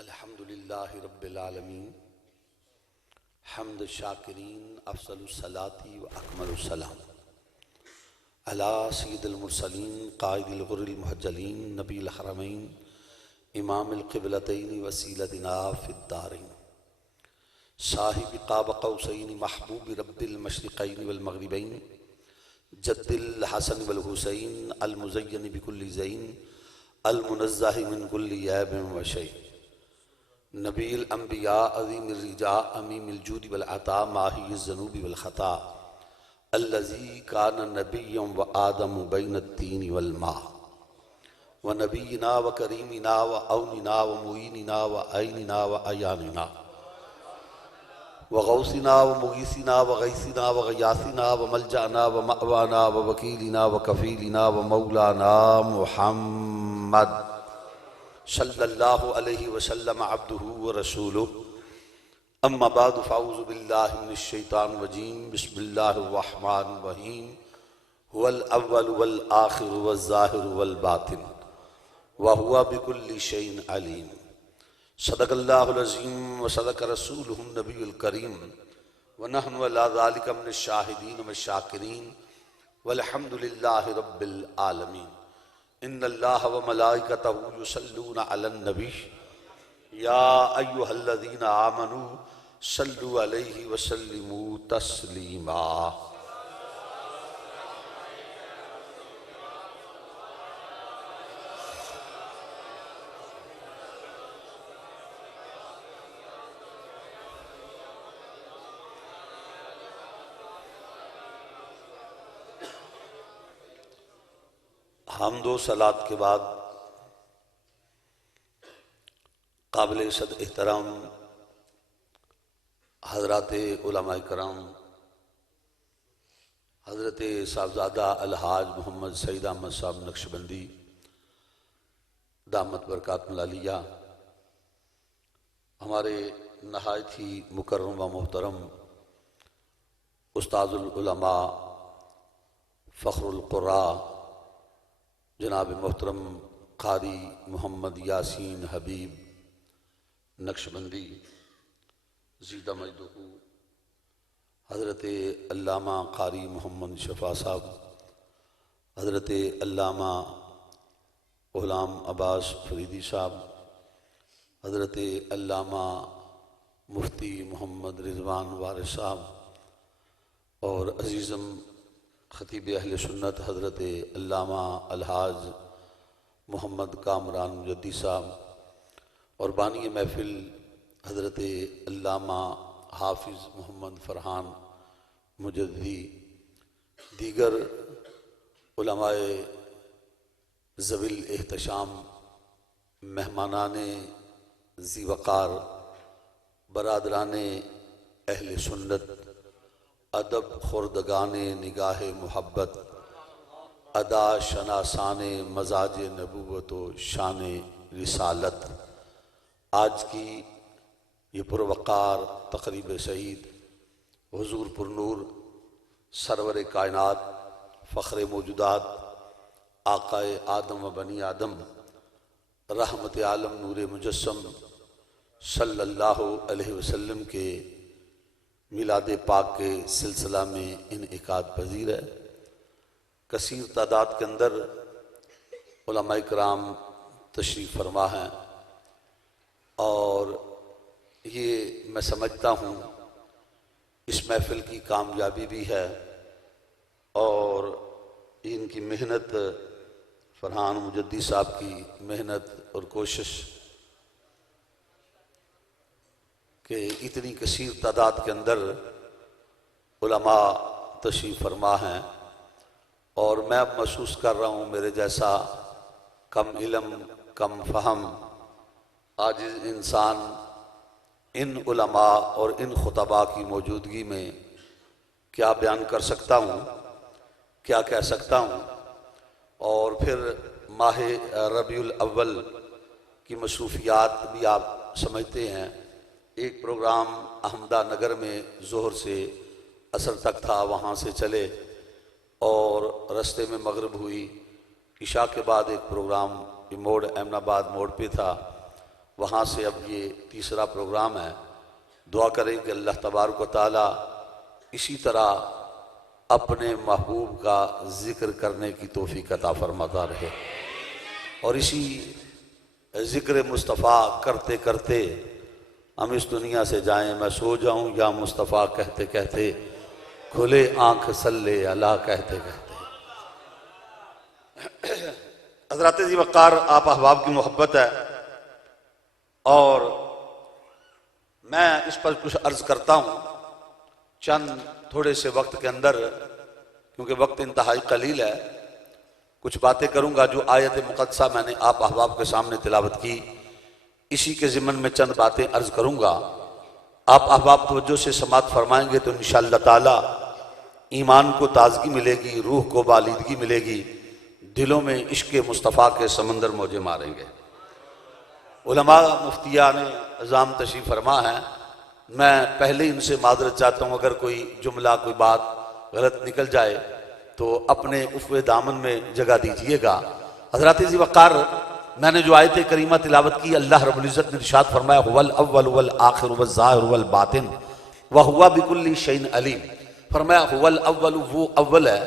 अल्हम्दुलिल्लाहि रब्बिल आलमीन हम्द शाकिरीन अफ़ज़लुस्सलाती व अकमलुस्सलाम अला सय्यिदिल मुरसलीन क़ाइदिल गुर्रिल मुहज्जलीन नबील हरमैन इमामिल क़िबलतैन वसीलतिना फ़िद्दारैन साहिब क़ाब क़ौसैन महबूब रब्बिल मशरिक़ैन वल मग़रिबैन जद्दिल हसन वल हुसैन अल मुज़य्यन बिकुल्लि ज़ैन अल मुनज़्ज़ह मिन कुल्लि ऐबिन व शै नबील अंबिया अज़ीमिर रिजा अमीमिल जूद वल अता माहियिज़ ज़ुनूबि वल ख़ता अल्लज़ी काना नबिय्यन व आदम बैनत तीन वल मा व नबीना व करीमिना व औनिना व मुईनिना व ऐनिना व अयानिना व गौसिना व मुगीसिना व गैसिना व गयासिना व मलजाना व मअवाना व वकीलिना व कफ़ीलिना व मौलाना मुहम्मद सल्लल्लाहु अलैहि वसल्लम अब्दुहु व रसूलुहु अम्मा बादु फ़अऊज़ु बिल्लाहि मिनश शैतानिर रजीम बिस्मिल्लाहिर रहमानिर रहीम हुवल अव्वलु वल आखिरु वज़ ज़ाहिरु वल बातिन व हुवा बिकुल्लि शैइन अलीम सदक़ल्लाहुल अज़ीम व सदक़ रसूलुहुन नबियुल करीम व नहनु अला ज़ालिका मिनश शाहिदीन व शाकिरीन वल्हम्दुलिल्लाहि रब्बिल आलमीन इन्नल्लाह व मलाइकतहु युसल्लूना अलन नबी या अय्युहल्लज़ीना आमनू सल्लु अलैहि व सल्लिमू तस्लीमा। हमदो सलात के बाद काबिल इज़्ज़त एहतराम हज़रात उलमाए कराम हज़रत साहबज़ादा अलहाज मोहम्मद सईद अहमद साहब नक्शबंदी दामत बरकातुहुल आलिया, हमारे नहायत ही मुकर्रम व मोहतरम उस्ताजुल उलमा फ़ख्रुल क़ुर्रा जनाब मोहतरम क़ारी मोहम्मद यासीन हबीब नक्शबंदी ज़ीदा मजदूहू, हज़रत अल्लामा क़ारी मोहम्मद शफ़ा साहब, हज़रत अल्लामा ग़ुलाम अब्बास फरीदी साहब, हज़रत अल्लामा मुफ्ती मोहम्मद रिज़वान वारिस साहब और अज़ीज़म ख़तीब अहले सुन्नत हज़रत अल्लामा अलहाज मोहम्मद कामरान मुजद्दी साहब और बानी महफ़िल हज़रत अल्लामा हाफिज़ मोहम्मद फ़रहान मुजद्दी, दीगर उलमाए ज़विल एहतशाम, मेहमानाने ज़ीवक़ार, बरादराने अहले सुन्नत, अदब खुर्दगाने निगाह मुहब्बत, अदा शनासाने मजाज नबूवत व शान रिसालत, आज की ये पुरवक़ार तक़रीब सईद हुज़ूर पुरनूर सरवर कायनात फ़ख्र मौजूदात आक़ाए आदम व बनी आदम रहमत आलम नूर मुजस्सम सल्लल्लाहु अलैहि वसल्लम के मिलाद पाक के सिलसिला में इनइकाद पज़ीर है। कसीर तादाद के अंदर उलमाए कराम तशरीफ़ फरमा हैं और ये मैं समझता हूँ इस महफ़िल की कामयाबी भी है और इनकी मेहनत, फ़रहान मुजद्दी साहब की मेहनत और कोशिश कि इतनी कसीर तादाद के अंदर उलमा तशरीफ़ फरमा हैं और मैं अब महसूस कर रहा हूँ मेरे जैसा कम इल्म कम फ़हम आजिज़ इंसान इन उलमा और इन खुतबा की मौजूदगी में क्या बयान कर सकता हूँ, क्या कह सकता हूँ। और फिर माह रबीउल अव्वल की मसरूफ़ियात भी आप समझते हैं। एक प्रोग्राम अहमदानगर में ज़ोहर से असर तक था, वहाँ से चले और रास्ते में मगरिब हुई, इशा के बाद एक प्रोग्राम मोड़ अहमदाबाद मोड़ पे था, वहाँ से अब ये तीसरा प्रोग्राम है। दुआ करें कि अल्लाह तबारक व तआला इसी तरह अपने महबूब का ज़िक्र करने की तौफीक अता फरमाता रहे और इसी ज़िक्र मुस्तफ़ा करते करते हम इस दुनिया से जाएं। मैं सो जाऊं या मुस्तफ़ा कहते कहते, खुले आंख सल्ले अला कहते कहते। हज़रत जी वक़ार आप अहबाब की मोहब्बत है और मैं इस पर कुछ अर्ज़ करता हूँ चंद थोड़े से वक्त के अंदर, क्योंकि वक्त इंतहाई कलील है। कुछ बातें करूँगा जो आयत मुक़द्दसा मैंने आप अहबाब के सामने तिलावत की, इसी के ज़िम्मन में चंद बातें अर्ज़ करूँगा। आप अहबाब तवज्जो से समाअत फरमाएंगे तो इंशाअल्लाह ताला ईमान को ताज़गी मिलेगी, रूह को बालिदगी मिलेगी, दिलों में इश्क़ मुस्तफ़ा के समंदर मौजे मारेंगे। उलमा मुफ्तियान अज़ाम तशरीफ़ फरमा है। मैं पहले ही उनसे माज़रत चाहता हूँ, अगर कोई जुमला कोई बात गलत निकल जाए तो अपने उफ़्वे दामन में जगह दीजिएगा। हज़रत जी वक़ार मैंने जो आयत करीमा तिलावत की, अल्लाह रब्बुल इज़्ज़त ने इरशाद फरमाया हुवल अव्वल वल आखिर वल ज़ाहिर वल बातिन व हुवा बिकुल्लि शैइन अलीम। फरमाया हुवल अव्वल वो अव्वल है,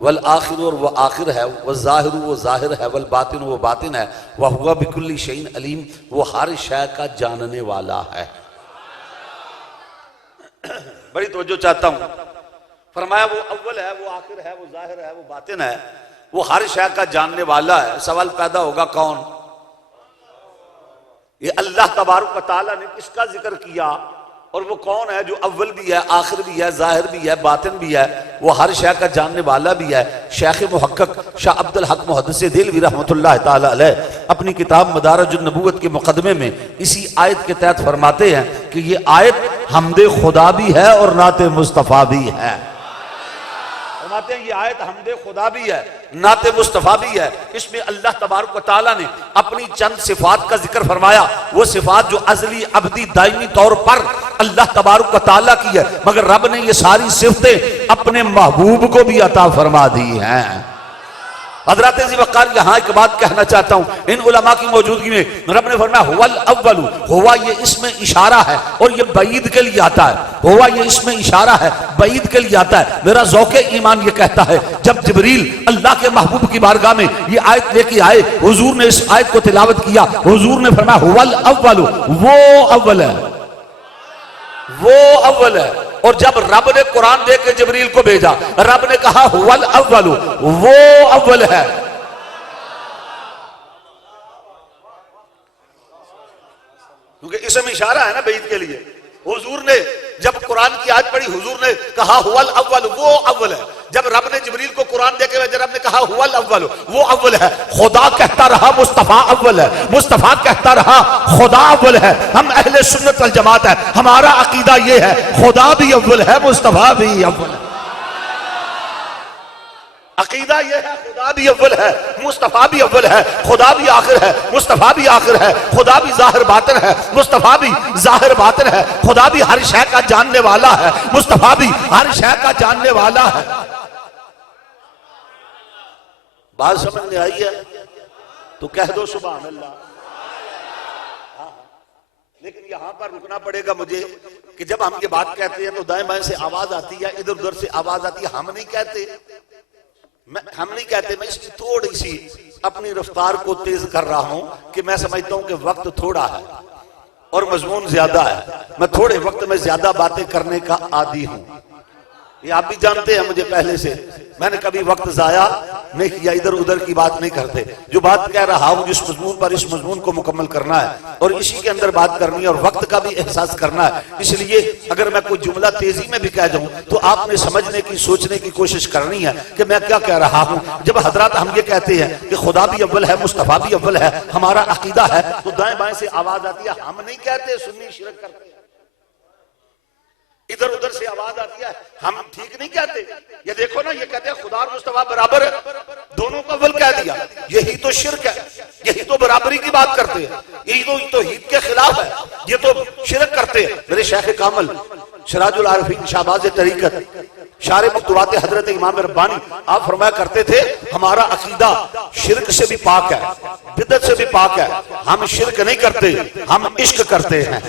वल आखिर और वह आखिर है, वह ज़ाहिर वो ज़ाहिर है, वल बातिन वो बातिन है, वह हुआ बिकुल्लि शैइन अलीम वो हर शय का जानने वाला है। बड़ी तवज्जो चाहता हूँ। फरमाया वो अव्वल है, वो आखिर है, वो ज़ाहिर है, वो बातिन है, वो हर शय का जानने वाला है। सवाल पैदा होगा कौन? ये अल्लाह तबारक व तआला ने किसका जिक्र किया और वो कौन है जो अव्वल भी है, आखिर भी है, ज़ाहिर भी है, बातिन भी है, वो हर शय का जानने वाला भी है। शेख मुहक्किक शाह अब्दुल हक मुहद्दिस दिलवी रहमतुल्लाह ताला अलैह अपनी किताब मदारिजुन नबूवत के मुकदमे में इसी आयत के तहत फरमाते हैं कि ये आयत हमदे खुदा भी है और नाते मुस्तफ़ा भी है। फरमाते हैं ये आयत हमदे खुदा भी है, नाते मुस्तफ़ा भी है। इसमें अल्लाह तबारक व तआला ने अपनी चंद सिफात का जिक्र फरमाया, वो सिफात जो अज़ली अबदी दायमी तौर पर अल्लाह तबारक व तआला की है, मगर रब ने ये सारी सिफतें अपने महबूब को भी अता फरमा दी हैं। हज़रत जी वक़ार यहाँ एक बात कहना चाहता हूँ, इन उलमा की मौजूदगी में रब ने फरमाया हुवल अव्वलु, हुवा ये इसमें इशारा है और ये बईद के लिए आता है। हुवा ये इसमें इशारा है, बईद के लिए आता है। मेरा ज़ौक़े ईमान ये कहता है, जब जिब्रील अल्लाह के महबूब की बारगाह में ये आयत लेके आए, हुजूर ने इस आयत को तिलावत किया, हुजूर ने फरमाया हुवल अव्वलु, वो अव्वल है, वो अव्वल है। और जब रब ने कुरान दे के जिब्रील को भेजा, रब ने कहा हुवल अव्वलु, वो अव्वल है। क्योंकि इसमें इशारा है ना बईद के लिए। हुजूर ने जब कुरान की आयत पढ़ी, हुजूर ने कहा हुवल अव्वल, वो अव्वल है। जब रब ने जिब्रील को कुरान देके भेजा, रब ने कहा हुवल अव्वल, वो अव्वल है। खुदा कहता रहा मुस्तफ़ा अव्वल है, मुस्तफ़ा कहता रहा खुदा अव्वल है। हम अहले सुन्नत वल जमात है, हमारा अकीदा ये है खुदा भी अव्वल है, मुस्तफ़ा भी अव्वल है। अकीदा ये है खुदा भी अव्वल है, मुस्तफ़ा भी अव्वल है, खुदा भी आखिर है, मुस्तफ़ा भी आखिर है, खुदा भी ज़ाहिर बातिन है, मुस्तफ़ा भी ज़ाहिर बातिन है, खुदा भी हर शय का जानने वाला है, मुस्तफ़ा भी हर शय का जानने वाला है। बात समझ में आई है तो कह दो सुभान अल्लाह। लेकिन यहां पर रुकना पड़ेगा मुझे कि जब हम ये बात कहते हैं तो दाएं बाएं से आवाज आती है, इधर उधर से आवाज आती है। हम नहीं कहते, मैं इसकी थोड़ी सी अपनी रफ्तार को तेज कर रहा हूं कि मैं समझता हूं कि वक्त थोड़ा है और मजमून ज्यादा है। मैं थोड़े वक्त में ज्यादा बातें करने का आदी हूं, ये आप भी जानते हैं मुझे पहले से। मैंने कभी वक्त जाया नहीं किया, इधर उधर की बात नहीं करते। जो बात कह रहा हूं जिस मजमून पर, इस मजमून को मुकम्मल करना है और इसी के अंदर बात करनी है और वक्त का भी एहसास करना है। इसलिए अगर मैं कोई जुमला तेजी में भी कह जाऊं तो आपने समझने की, सोचने की कोशिश करनी है कि मैं क्या कह रहा हूं। जब हजरात हम ये कहते हैं कि खुदा भी अव्वल है, मुस्तफ़ा भी अव्वल है, हमारा अकीदा है, तो दाएं बाएं से आवाज आती है। हम नहीं कहते सुन्नी शिरक करते हैं, इधर उधर से आवाज आती है, हम ठीक नहीं कहते। ये देखो ना, ये कहते हैं खुदा और मुस्तफा बराबर है, दोनों को अव्वल कह दिया। यही तो शिरक है, यही तो बराबरी की बात करते हैं, यही तो तौहीद के खिलाफ है, ये तो शिरक करते हैं। मेरे शेख कामल सिराजुल आरिफीन शाहबाज तरीकत शारे मकतूबात हजरत इमाम रब्बानी आप फरमाया करते थे, हमारा अकीदा शिरक से भी पाक है, बिदअत से भी पाक है। हम शिरक नहीं करते, हम इश्क करते हैं।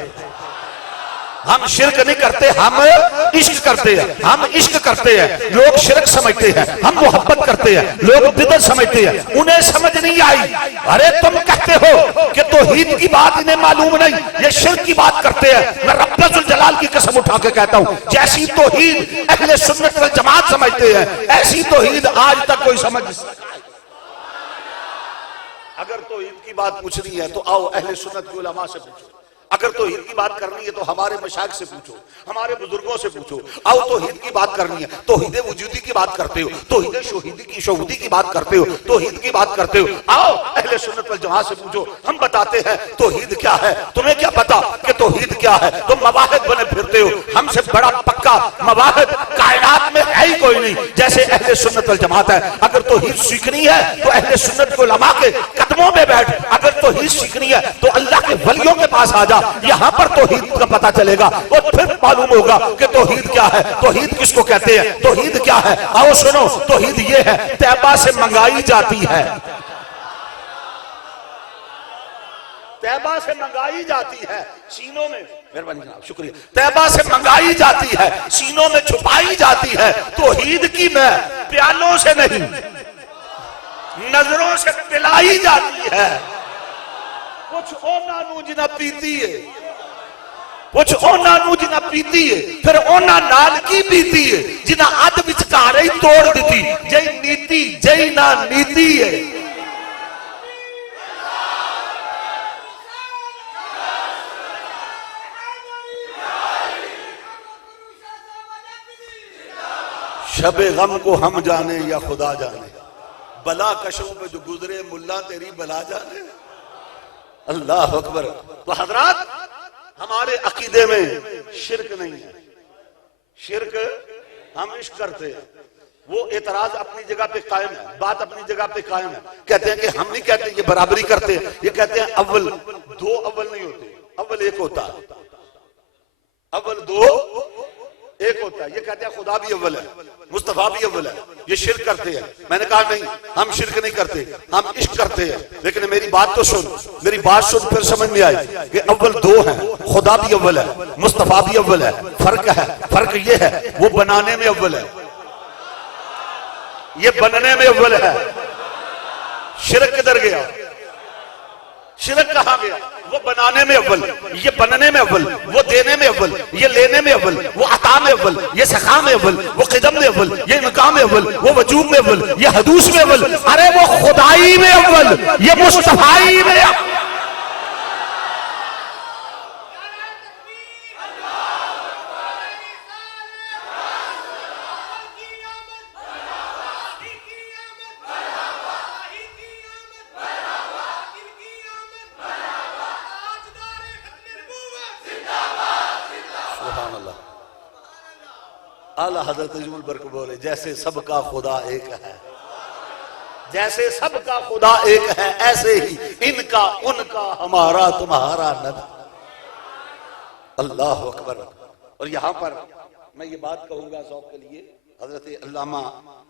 हम शिरक नहीं करते, हम इश्क करते हैं। हम इश्क करते हैं, लोग शिरक समझते हैं। हम मोहब्बत करते हैं, लोग बिदअत समझते हैं। उन्हें समझ नहीं आई। अरे तुम कहते हो कि तौहीद की बात इन्हें मालूम नहीं, ये शिरक की बात करते हैं। मैं रब्बुल जलाल की कसम उठा के कहता हूं, जैसी तौहीद अहले सुन्नत वल जमात समझते हैं, ऐसी तौहीद आज तक कोई समझ। अगर तौहीद की बात पूछनी है तो आओ अहले सुन्नत के उलमा से पूछो। अगर तौहीद की बात करनी है तो हमारे मशाइख से पूछो, हमारे बुजुर्गों से पूछो। आओ तौहीद की बात करनी है, तौहीद वजूदी की बात करते हो, तौहीद शहूदी की बात करते हो, तौहीद की बात करते हो। आओ अहले सुन्नत वल जमात से पूछो, हम बताते हैं तौहीद क्या है। तुम्हें क्या पता कि तौहीद क्या है? तुम मवाहिद बने फिरते हो। हमसे बड़ा पक्का मवाहिद कायनात में है ही कोई नहीं जैसे अहले सुन्नत वल जमात है। अगर तौहीद सीखनी है तो अहले सुन्नत के उलमा के कदमों में बैठ। अगर तौहीद सीखनी है तो अल्लाह के वलियों के पास आ जा, यहां पर तौहीद का पता चलेगा और फिर मालूम होगा कि तौहीद क्या है, तौहीद किसको कहते हैं, तौहीद क्या है। आओ सुनो, तौहीद ये है, तैबा से मंगाई जाती है। तैबा से मंगाई जाती है, सीनों में, मेहरबानी जनाब शुक्रिया, तैबा से मंगाई जाती है, सीनों में छुपाई जाती है। तौहीद की मैं प्यालों से नहीं, नजरों से पिलाई जाती है। कुछ ओना नू जिना पीती है, कुछ ओना नू जिना पीती है, फिर ओना नाल की पीती है जिना अध विचकार ही तोड़ दी। जय नीति जय ना नीति है। शबे गम को हम जाने या खुदा जाने, बला कशों पे जो गुजरे मुल्ला तेरी बला जाने। अल्लाह अकबर। तो हजरात, हमारे अकीदे में शिरक नहीं है। शिरक हम इश्क करते हैं। वो एतराज अपनी जगह पे कायम है, बात अपनी जगह पे कायम है। कहते हैं कि हम नहीं कहते ये बराबरी करते हैं, ये कहते हैं अव्वल दो अव्वल नहीं होते, अव्वल एक होता है, अव्वल दो एक होता है। ये कहते हैं खुदा भी अव्वल है, मुस्तफा भी अव्वल है। ये शिरक करते हैं। मैंने कहा नहीं, हम शिरक नहीं करते, हम इश्क करते हैं। लेकिन मेरी बात तो सुन, मेरी बात सुन, फिर समझ में आए कि अव्वल दो हैं, खुदा भी अव्वल है, मुस्तफा भी अव्वल है। फर्क है, फर्क ये है वो बनाने में अव्वल है, ये बनने में अव्वल है। शिरक किधर गया? शिरक कहां गया? वो बनाने में अव्वल, ये बनने में अव्वल, वो देने में अव्वल, ये लेने में अव्वल, वो अता में अव्वल, ये सखा में अव्वल, वो क़िदम में अव्वल, ये मकाम में अव्वल, वो वजूद में अव्वल, ये हदूस में अव्वल। अरे वो खुदाई में अव्वल, ये मुस्तफाई में अव्वल। आला हजरत जुमल बरक बोले, जैसे सबका खुदा एक है, जैसे सबका खुदा एक है, ऐसे ही इनका उनका हमारा तुम्हारा नबी। अल्लाह अकबर। और यहां पर मैं ये बात कहूंगा ज़ौक़ के लिए, हजरत अल्लामा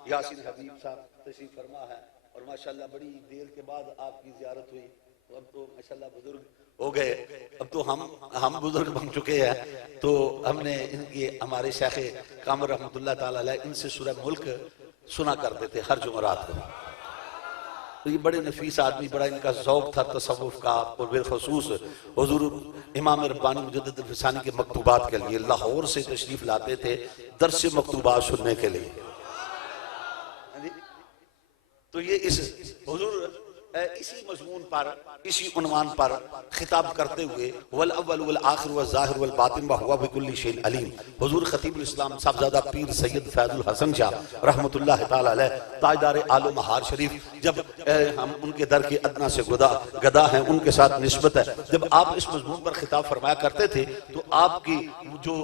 यासीन हबीब साहब तशरीफ फरमा है और माशाल्लाह बड़ी देर के बाद आपकी ज़ियारत हुई। तो अब तो माशाल्लाह बुजुर्ग हो गए, अब तो हम बुजुर्ग बन चुके हैं। तो हमने इनके हमारे शेख कामर रहमतुल्लाह ताला अलैह इनसे सूरह मुल्क सुना करते थे हर जुमरात को। तो ये बड़े नफीस आदमी, बड़ा इनका ज़ौक़ था तसव्वुफ़ का। और बिलख़ुसूस हुज़ूर इमाम रब्बानी मुजद्दिद अल-फ़सानी के मकतूबात के लिए लाहौर से तशरीफ़ लाते थे दर्स मकतूबात सुनने के लिए। तो ये इस हुज़ूर इसी मज़मून पर, इसी उन्वान पर खिताब करते हुए वल अव्वल वल आखिर वल ज़ाहिर वल बातिन व हुवा बिकुल्लि शैइन अलीम, हुज़ूर खतीबुल इस्लाम साहबजादा पीर सैयद फैज़ुल हसन शाह रहमतुल्लाह ताला अलैह ताजदार आलो महार शरीफ, जब हम उनके दर के अदना से गदा हैं, उनके साथ निस्बत है। जब आप इस मज़मून पर खिताब फरमाया करते थे तो आपकी जो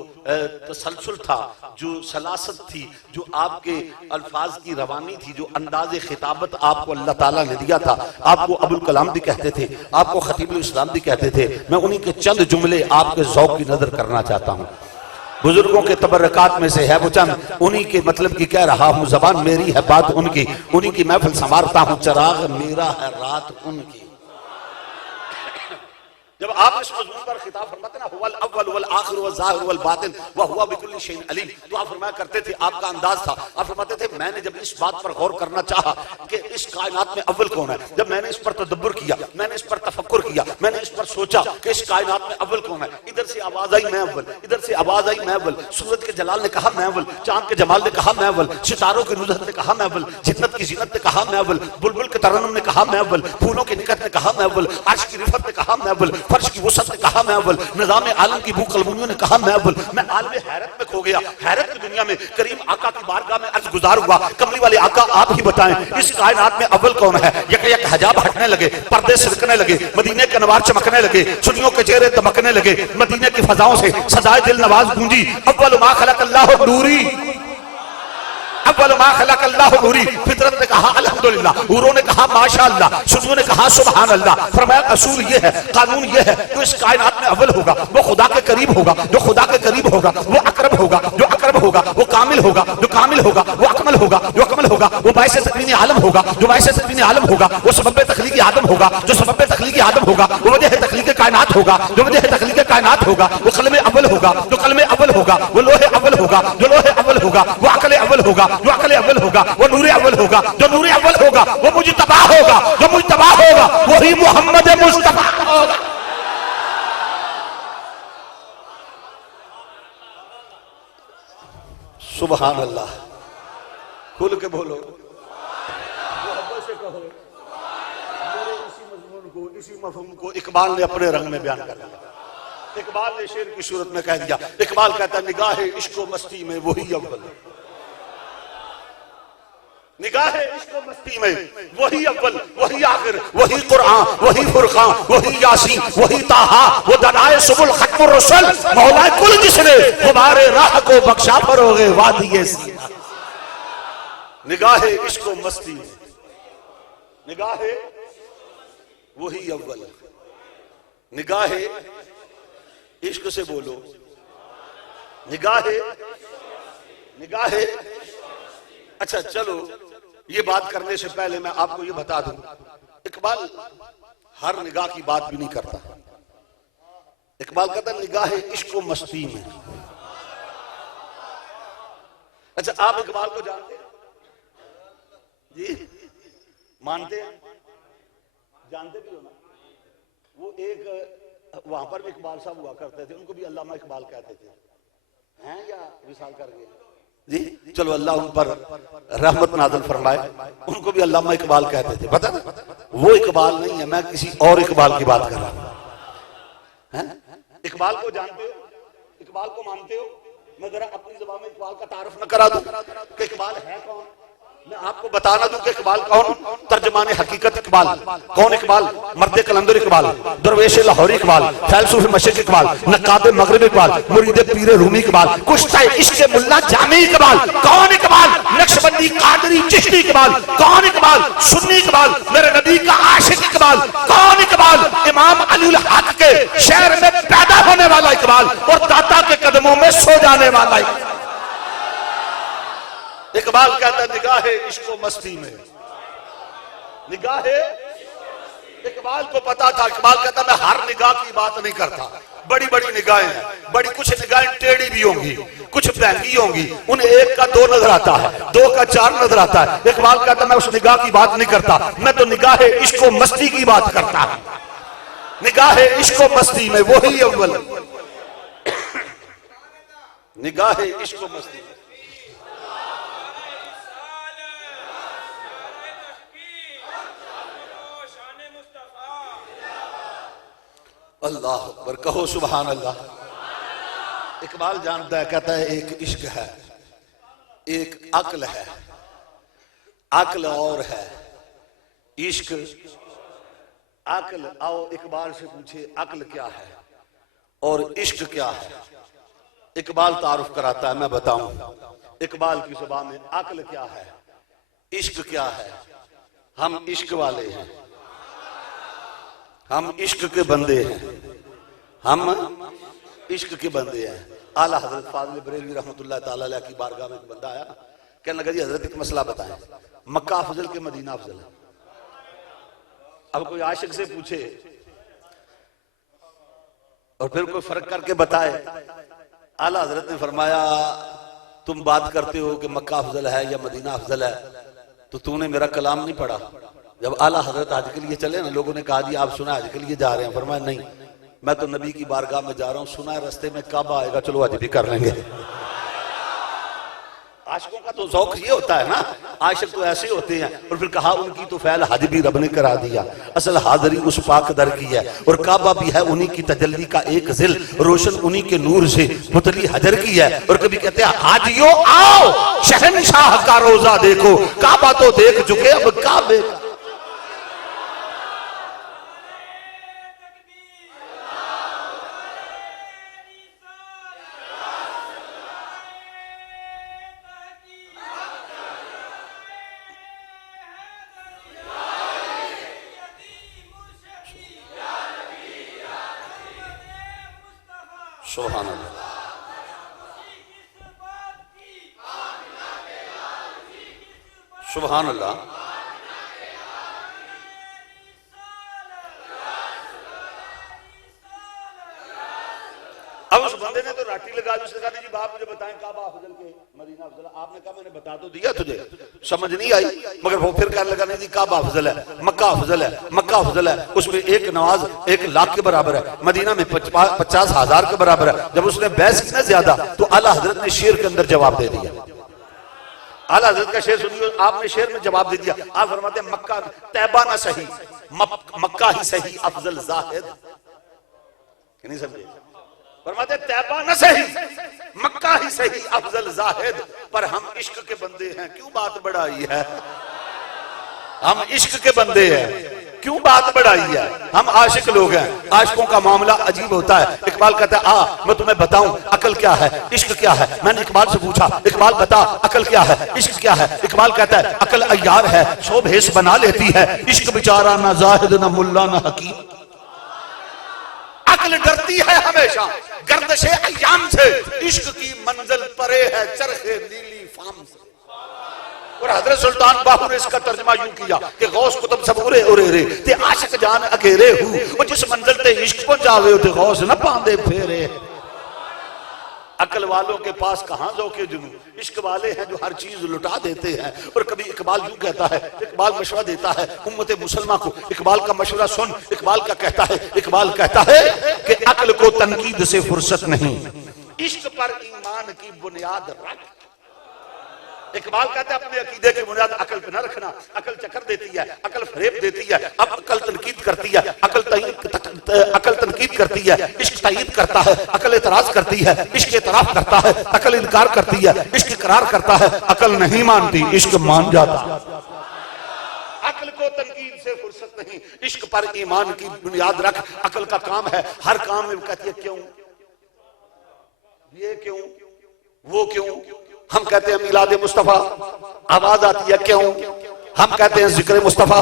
तसलसल था, जो सलासत थी, जो आपके अल्फाज की रवानी थी, जो अंदाज़ खिताबत आपको अल्लाह ताला ने दिया था, आपको अबुल कलाम भी कहते थे, आपको खतीबुल इस्लाम भी कहते थे। मैं उन्हीं के चंद जुमले आपके ज़ौक़ की नजर करना चाहता हूं। बुजुर्गों के तबर्रकात में से है वो चंद, उन्हीं के मतलब की कह रहा हूँ, जबान मेरी है बात उनकी, उन्हीं की महफिल संवारता हूँ, चराग मेरा है रात उनकी। जब आप इस मजमून पर खिताब फरमाते ना, हुवल अव्वल वल आखिर वल ज़ाहिर वल बातिन व हुवा बिकुल्लि शैइन अलीम, तो आप फरमाया करते थे, आपका अंदाज था, आप फरमाते थे मैंने जब इस बात पर गौर करना चाहा कि इस कायनात में अव्वल कौन है, जब मैंने इस पर तदब्बुर किया, मैंने इस पर तफक्कुर किया, मैंने इस पर सोचा कि इस कायनात में अव्वल कौन है, इधर से आवाज आई मैं अव्वल, इधर से आवाज आई मैं अव्वल, सूरज के जलाल ने कहा मैं अव्वल, चांद के जमाल ने कहा मैं अव्वल, सितारों की नुज़हत ने कहा मैं अव्वल, जिन्नत की ज़ीनत ने कहा मैं अव्वल, बुलबुल के तरन्नुम ने कहा मैं अव्वल, फूलों की निकहत ने कहा मैं अव्वल, अर्श की रिफत ने कहा मैं अव्वल, फर्श की वसअत ने कहा मैं अव्वल, निज़ाम आलम की भूख कलमुनियों ने कहा मैं अव्वल। मैं आलम हैरत में खो गया, हैरत की दुनिया में करीम आका की बारगाह में अर्ज गुजार हुआ, कमली वाले आका आप ही बताएं इस कायनात में अव्वल कौन है। यक यक हजाब हटने लगे, पर्दे सिरकने लगे, मदीने के नवार चमकने लगे, सुनियों के चेहरे दमकने लगे, मदीने की फजाओं से सजाए दिल नवाज गूंजी, अव्वल मा खलक़ल्लाहु नूरी, अव्वल मा खलक़ल्लाहु नूरी। फितरत ने कहा अल्हम्दुलिल्लाह, हूरों ने कहा माशाअल्लाह, सुनियों ने कहा सुभान अल्लाह। फरमाया असूल ये है, कानून ये है, जो इस कायनात में अव्वल होगा वो खुदा के करीब होगा, जो खुदा के करीब होगा वो अकरब होगा, जो अकरब होगा वो कामिल होगा, जो कामिल होगा वो अकमल होगा, जो अकमल होगा वो बाइस तकवीन आलम होगा, जो बाइस तकवीन आलम होगा वो सबब तखलीक आदम होगा, जो सबब तखलीक आदम होगा वो वजह तखलीक कायनात होगा, जो वजह तखलीक कायनात होगा वो कलमे अव्वल होगा, जो कलमे अव्वल होगा वो लोहे अव्वल होगा, जो लोहे अव्वल होगा वो अकल अव्वल होगा, जो अकल अव्वल होगा वो नूर अव्वल होगा, जो नूर अव्वल होगा वो मुजतबा होगा, जो मुजतबा होगा वही मोहम्मद मुस्तफा होगा। सुभान अल्लाह, खुल के बोलो, से कहो, मेरे इसी मजमून को, इसी मफहूम को इकबाल ने अपने रंग में बयान कर दिया। इकबाल ने शेर की सूरत में कह दिया, इकबाल कहता है निगाहे इश्क मस्ती में वही अव्वल, निगाहे इश्क मस्ती में वही अव्वल, वही आखिर, वही कुरान, वही फुरकान, वही यासीन, वही ताहा, वो दनाए सुबुल खत्मुर रसूल, मौला कुल जिसने गुबारे राह को बख्शा फरोगे वादिये सीना। निगाहे इश्क मस्ती में, निगाहे वही अव्वल, निगाहे इश्क से बोलो, निगाहे, निगाहे। अच्छा चलो, ये बात करने से पहले मैं आपको ये बता दूं, इकबाल हर निगाह की बात भी नहीं करता। इकबाल कहता है निगाह इश्क व मस्ती में। अच्छा, आप इकबाल को जानते हैं जी? मानते हैं? जानते भी हो ना? वो एक वहां पर भी इकबाल साहब हुआ करते थे, उनको भी अल्लामा इकबाल कहते थे, हैं या विशाल कर गए जी? चलो अल्लाह उन पर रहमत नाज़िल फरमाए, उनको भी अल्लामा इकबाल कहते थे। पता ना, वो इकबाल नहीं है, मैं किसी और इकबाल की बात कर रहा हूं। इकबाल को जानते हो? इकबाल को मानते हो? मैं जरा अपनी ज़बान में इकबाल का तारुफ न करा दूं कि इकबाल है कौन? मैं आपको बताना दूं कि इकबाल कौन? तर्जमाने हकीकत इकबाल। कौन इकबाल? मर्द कलंदर इकबाल, दरवेश लाहौरी इकबाल, फैलसूफ मशरिक इकबाल, नक्काद मगरिब इकबाल, मुरीद पीर रूमी इकबाल, कुश्ता इश्क मुल्ला जामी इकबाल। कौन इकबाल? नक्शबंदी कादरी चिश्ती इकबाल। कौन इकबाल? सुन्नी इकबाल, मेरे नबी का आशिक इकबाल। कौन इकबाल? इमाम अली उल हक के शहर में पैदा होने वाला इकबाल और दाता के कदमों में सो जाने वाला इकबाल। इकबाल कहता है निगाहे इश्क व मस्ती में, निगाहे। इकबाल को पता था, इकबाल कहता मैं हर निगाह की बात नहीं करता, बड़ी बड़ी निगाहें हैं, बड़ी कुछ निगाहें टेढ़ी भी होंगी, कुछ महंगी होंगी, उन्हें एक का दो नजर आता है, दो का चार नजर आता है। इकबाल कहता मैं उस निगाह की बात नहीं करता, मैं तो निगाहे इश्क व मस्ती की बात करता हूं। निगाहे इश्क व मस्ती में वही अव्वल, निगाहे इश्क व मस्ती। अल्लाह अकबर, कहो सुभान अल्लाह। इकबाल जानता है, कहता है एक इश्क है, एक अक्ल है, अक्ल और है इश्क। अक्ल, आओ इकबाल से पूछे अक्ल क्या है और इश्क क्या है। इकबाल तारुफ कराता है, मैं बताऊं इकबाल की जुबान में अक्ल क्या है, इश्क क्या है। हम इश्क वाले हैं, हम इश्क के बंदे हैं, हम इश्क के बंदे हैं। आला हजरत फाजिल बरेलवी रहमतुल्लाह ताला अलैह की बारगाह में एक बंदा आया, कहने लगा जी हजरत एक मसला बताएं, मक्का अफजल के मदीना अफजल है? अब कोई आशिक से पूछे और फिर कोई फर्क करके बताए। आला हजरत ने फरमाया तुम बात करते हो कि मक्का अफजल है या मदीना अफजल है, तो तूने मेरा कलाम नहीं पढ़ा। जब आला हजरत हज के लिए चले ना, लोगों ने कहा जी आप सुना हज के लिए जा रहे हैं? फरमाया नहीं, मैं तो नबी की बारगाह में जा रहा हूं, सुना है रास्ते में काबा आएगा, चलो हज भी कर लेंगे। आशिकों का तो शौक ये होता है ना, आशिक तो ऐसे होते हैं। और फिर कहा उनकी तो फैल हज भी रब ने करा दिया, असल हाजरी उस पाक दर की है, और काबा भी है उन्हीं की तजल्ली का एक जिल, रोशन उन्हीं के नूर से मुतली हजर की है। और कभी कहते हैं हाजियो आओ शहनशाह का रोजा देखो, काबा तो देख चुके अब काबे। सुभान अल्लाह, सुभान अल्लाह। अब उस बंदे ने तो राठी लगा दी, उसने कहा जी बाप मुझे बताएं काबा अफजल के मदीना अफजल? आपने कहा मैंने बता तो दिया तुझे, समझ नहीं आई। मगर वो फिर कहने लगा नहीं जी काबा अफजल है, मक्का अफजल है, मक्का अफजल है, उसमें एक नमाज 1,00,000 के बराबर है, मदीना में 50,000 के बराबर है। जब उसने बहस की ना ज्यादा, तो आला हजरत ने शेर के अंदर जवाब दे दिया। आला हजरत का शेर सुनिए, आपने शेर में जवाब दे दिया। आप फरमाते हैं मक्का तैबा ना सही, मक्का ही सही अफजल जाहिद। नहीं समझे? फरमाते तैबा न सही, मक्का ही सही अफजल जाहिद। पर हम इश्क के बंदे हैं, क्यों बात बढ़ाई है? हम इश्क के बंदे हैं, क्यों बात बढ़ाई है? हम आशिक लोग हैं। आशिकों का मामला अजीब होता है। इकबाल कहता है आ मैं तुम्हें बताऊं अकल क्या है, इश्क क्या है। मैंने इकबाल से पूछा, इकबाल बता अकल क्या है, इश्क क्या है? इकबाल कहता है अकल अय्यार है, सो भेष बना लेती है, इश्क बेचारा ना जाहिद ना मुल्ला ना हकीम। अकल डरती है हमेशा गर्दशे अय्याम से, इश्क की मंजिल परे है चरखे नीली फाम से। और हजरत सुल्तान बाहू ने इसका तर्जमा यूं किया कि गौस कुतुब सब उरे उरे रे ते आशिक जान अकेले हूं, और जिस मंजिल ते इश्क पहुंचावे ते गौस न पांदे फेरे। अकल वालों के पास कहां ज़ौक़े जुनू, इश्क वाले हैं जो हर चीज लुटा देते हैं। और कभी इकबाल यूं कहता है, इकबाल मशवरा देता है उम्मत मुसलमान को, इकबाल का मशवरा सुन। इकबाल का कहता है, इकबाल कहता है कि अकल को तनकीद से फुर्सत नहीं, इश्क पर ईमान की बुनियाद रख। इकबाल कहता है अपने अकीदे की बुनियाद अकल पे न रखना, अकल चक्कर देती है, अकल फरेब देती है। अब अकल तनकीद करती है, अकल तनकीद करती है, इश्क तायीद करता है, अकल एतराज करती है, इश्क एतराफ करता है, अकल इनकार करती है, इश्क इकरार करता है, अकल नहीं मानती, इश्क मान जाता। अकल को तनकीद से फुर्सत नहीं, इश्क पर ईमान की बुनियाद रख। अकल का काम है हर काम में कहती है क्यों, ये क्यों, वो क्यों। हम कहते हैं मिलाद मुस्तफा, आवाज आती है क्यों। हम कहते हैं जिक्र मुस्तफा,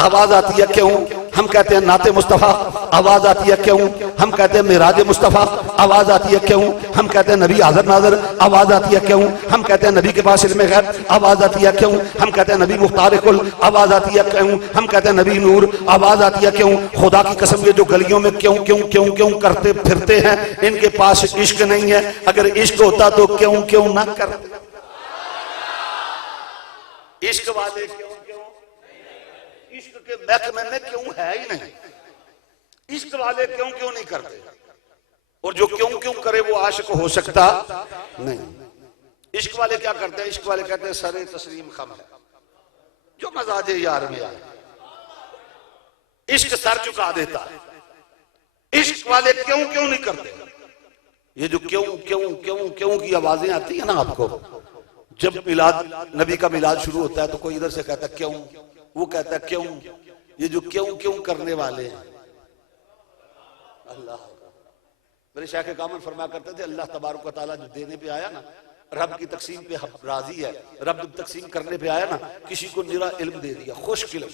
आवाज आती है क्यों। हम कहते हैं नाते मुस्तफा, आवाज आती है क्यों। हम कहते हैं मिराज मुस्तफा, आवाज आती है क्यों। हम कहते हैं नबी हाज़िर नाज़िर, आवाज आती है क्यों। हम कहते हैं नबी के पास इल्म गैब, आवाज आती है क्यों। हम कहते हैं नबी मुख्तार कुल, आवाज आती है क्यों। हम कहते हैं नबी नूर, आवाज आती है क्यों। खुदा की कसम ये जो गलियों में क्यों क्यों क्यों क्यों करते फिरते हैं, इनके पास इश्क नहीं है। अगर इश्क होता तो क्यों क्यों ना करते। इश्क वाले क्यों क्यों, इश्क के महकमे में क्यों है ही नहीं। इश्क वाले क्यों क्यों नहीं करते, और जो क्यों क्यों करे वो आशिक हो सकता नहीं। इश्क वाले क्या करते हैं, इश्क वाले कहते हैं सरे तस्लीम खम है, जो मजाजे यार में आए, इश्क सर झुका देता है। इश्क वाले क्यों क्यों नहीं करते। ये जो क्यों क्यों क्यों क्यों की आवाजें आती है ना आपको, जब मिलाद नबी का मिलाद शुरू होता है तो कोई इधर से कहता है क्यों, वो कहता है क्यों। ये जो क्यों क्यों करने वाले हैं, अल्लाह मेरे शायख कामिल फरमाया करते थे अल्लाह तबारक व तआला जो देने पे आया ना, रब की तकसीम पे राजी है, रब तकसीम करने पे आया ना, किसी को निरा इल्म दे दिया खुश इल्म,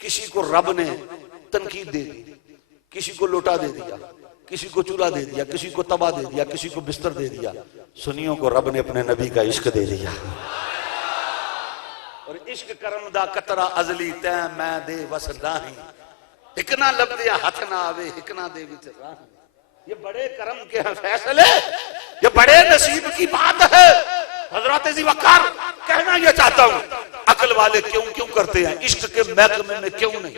किसी को रब ने तनकीद दे दी, किसी को लोटा दे दिया, किसी को चूल्हा दे दिया, किसी को तवा दे दिया, किसी को बिस्तर दे दिया। सुन्नियों को रब ने अपने नबी का इश्क दे दिया। और इश्क करम दा कतरा अजली तै मैं दे वस राही, हिकना लब दिया हथ ना आवे हिकना दे विच राही। ये बड़े करम के हैं फैसले, ये बड़े नसीब की बात है। हजरत जी वकार कहना ये चाहता हूं, अकल वाले क्यों क्यों करते हैं, इश्क के महकमे में क्यों नहीं?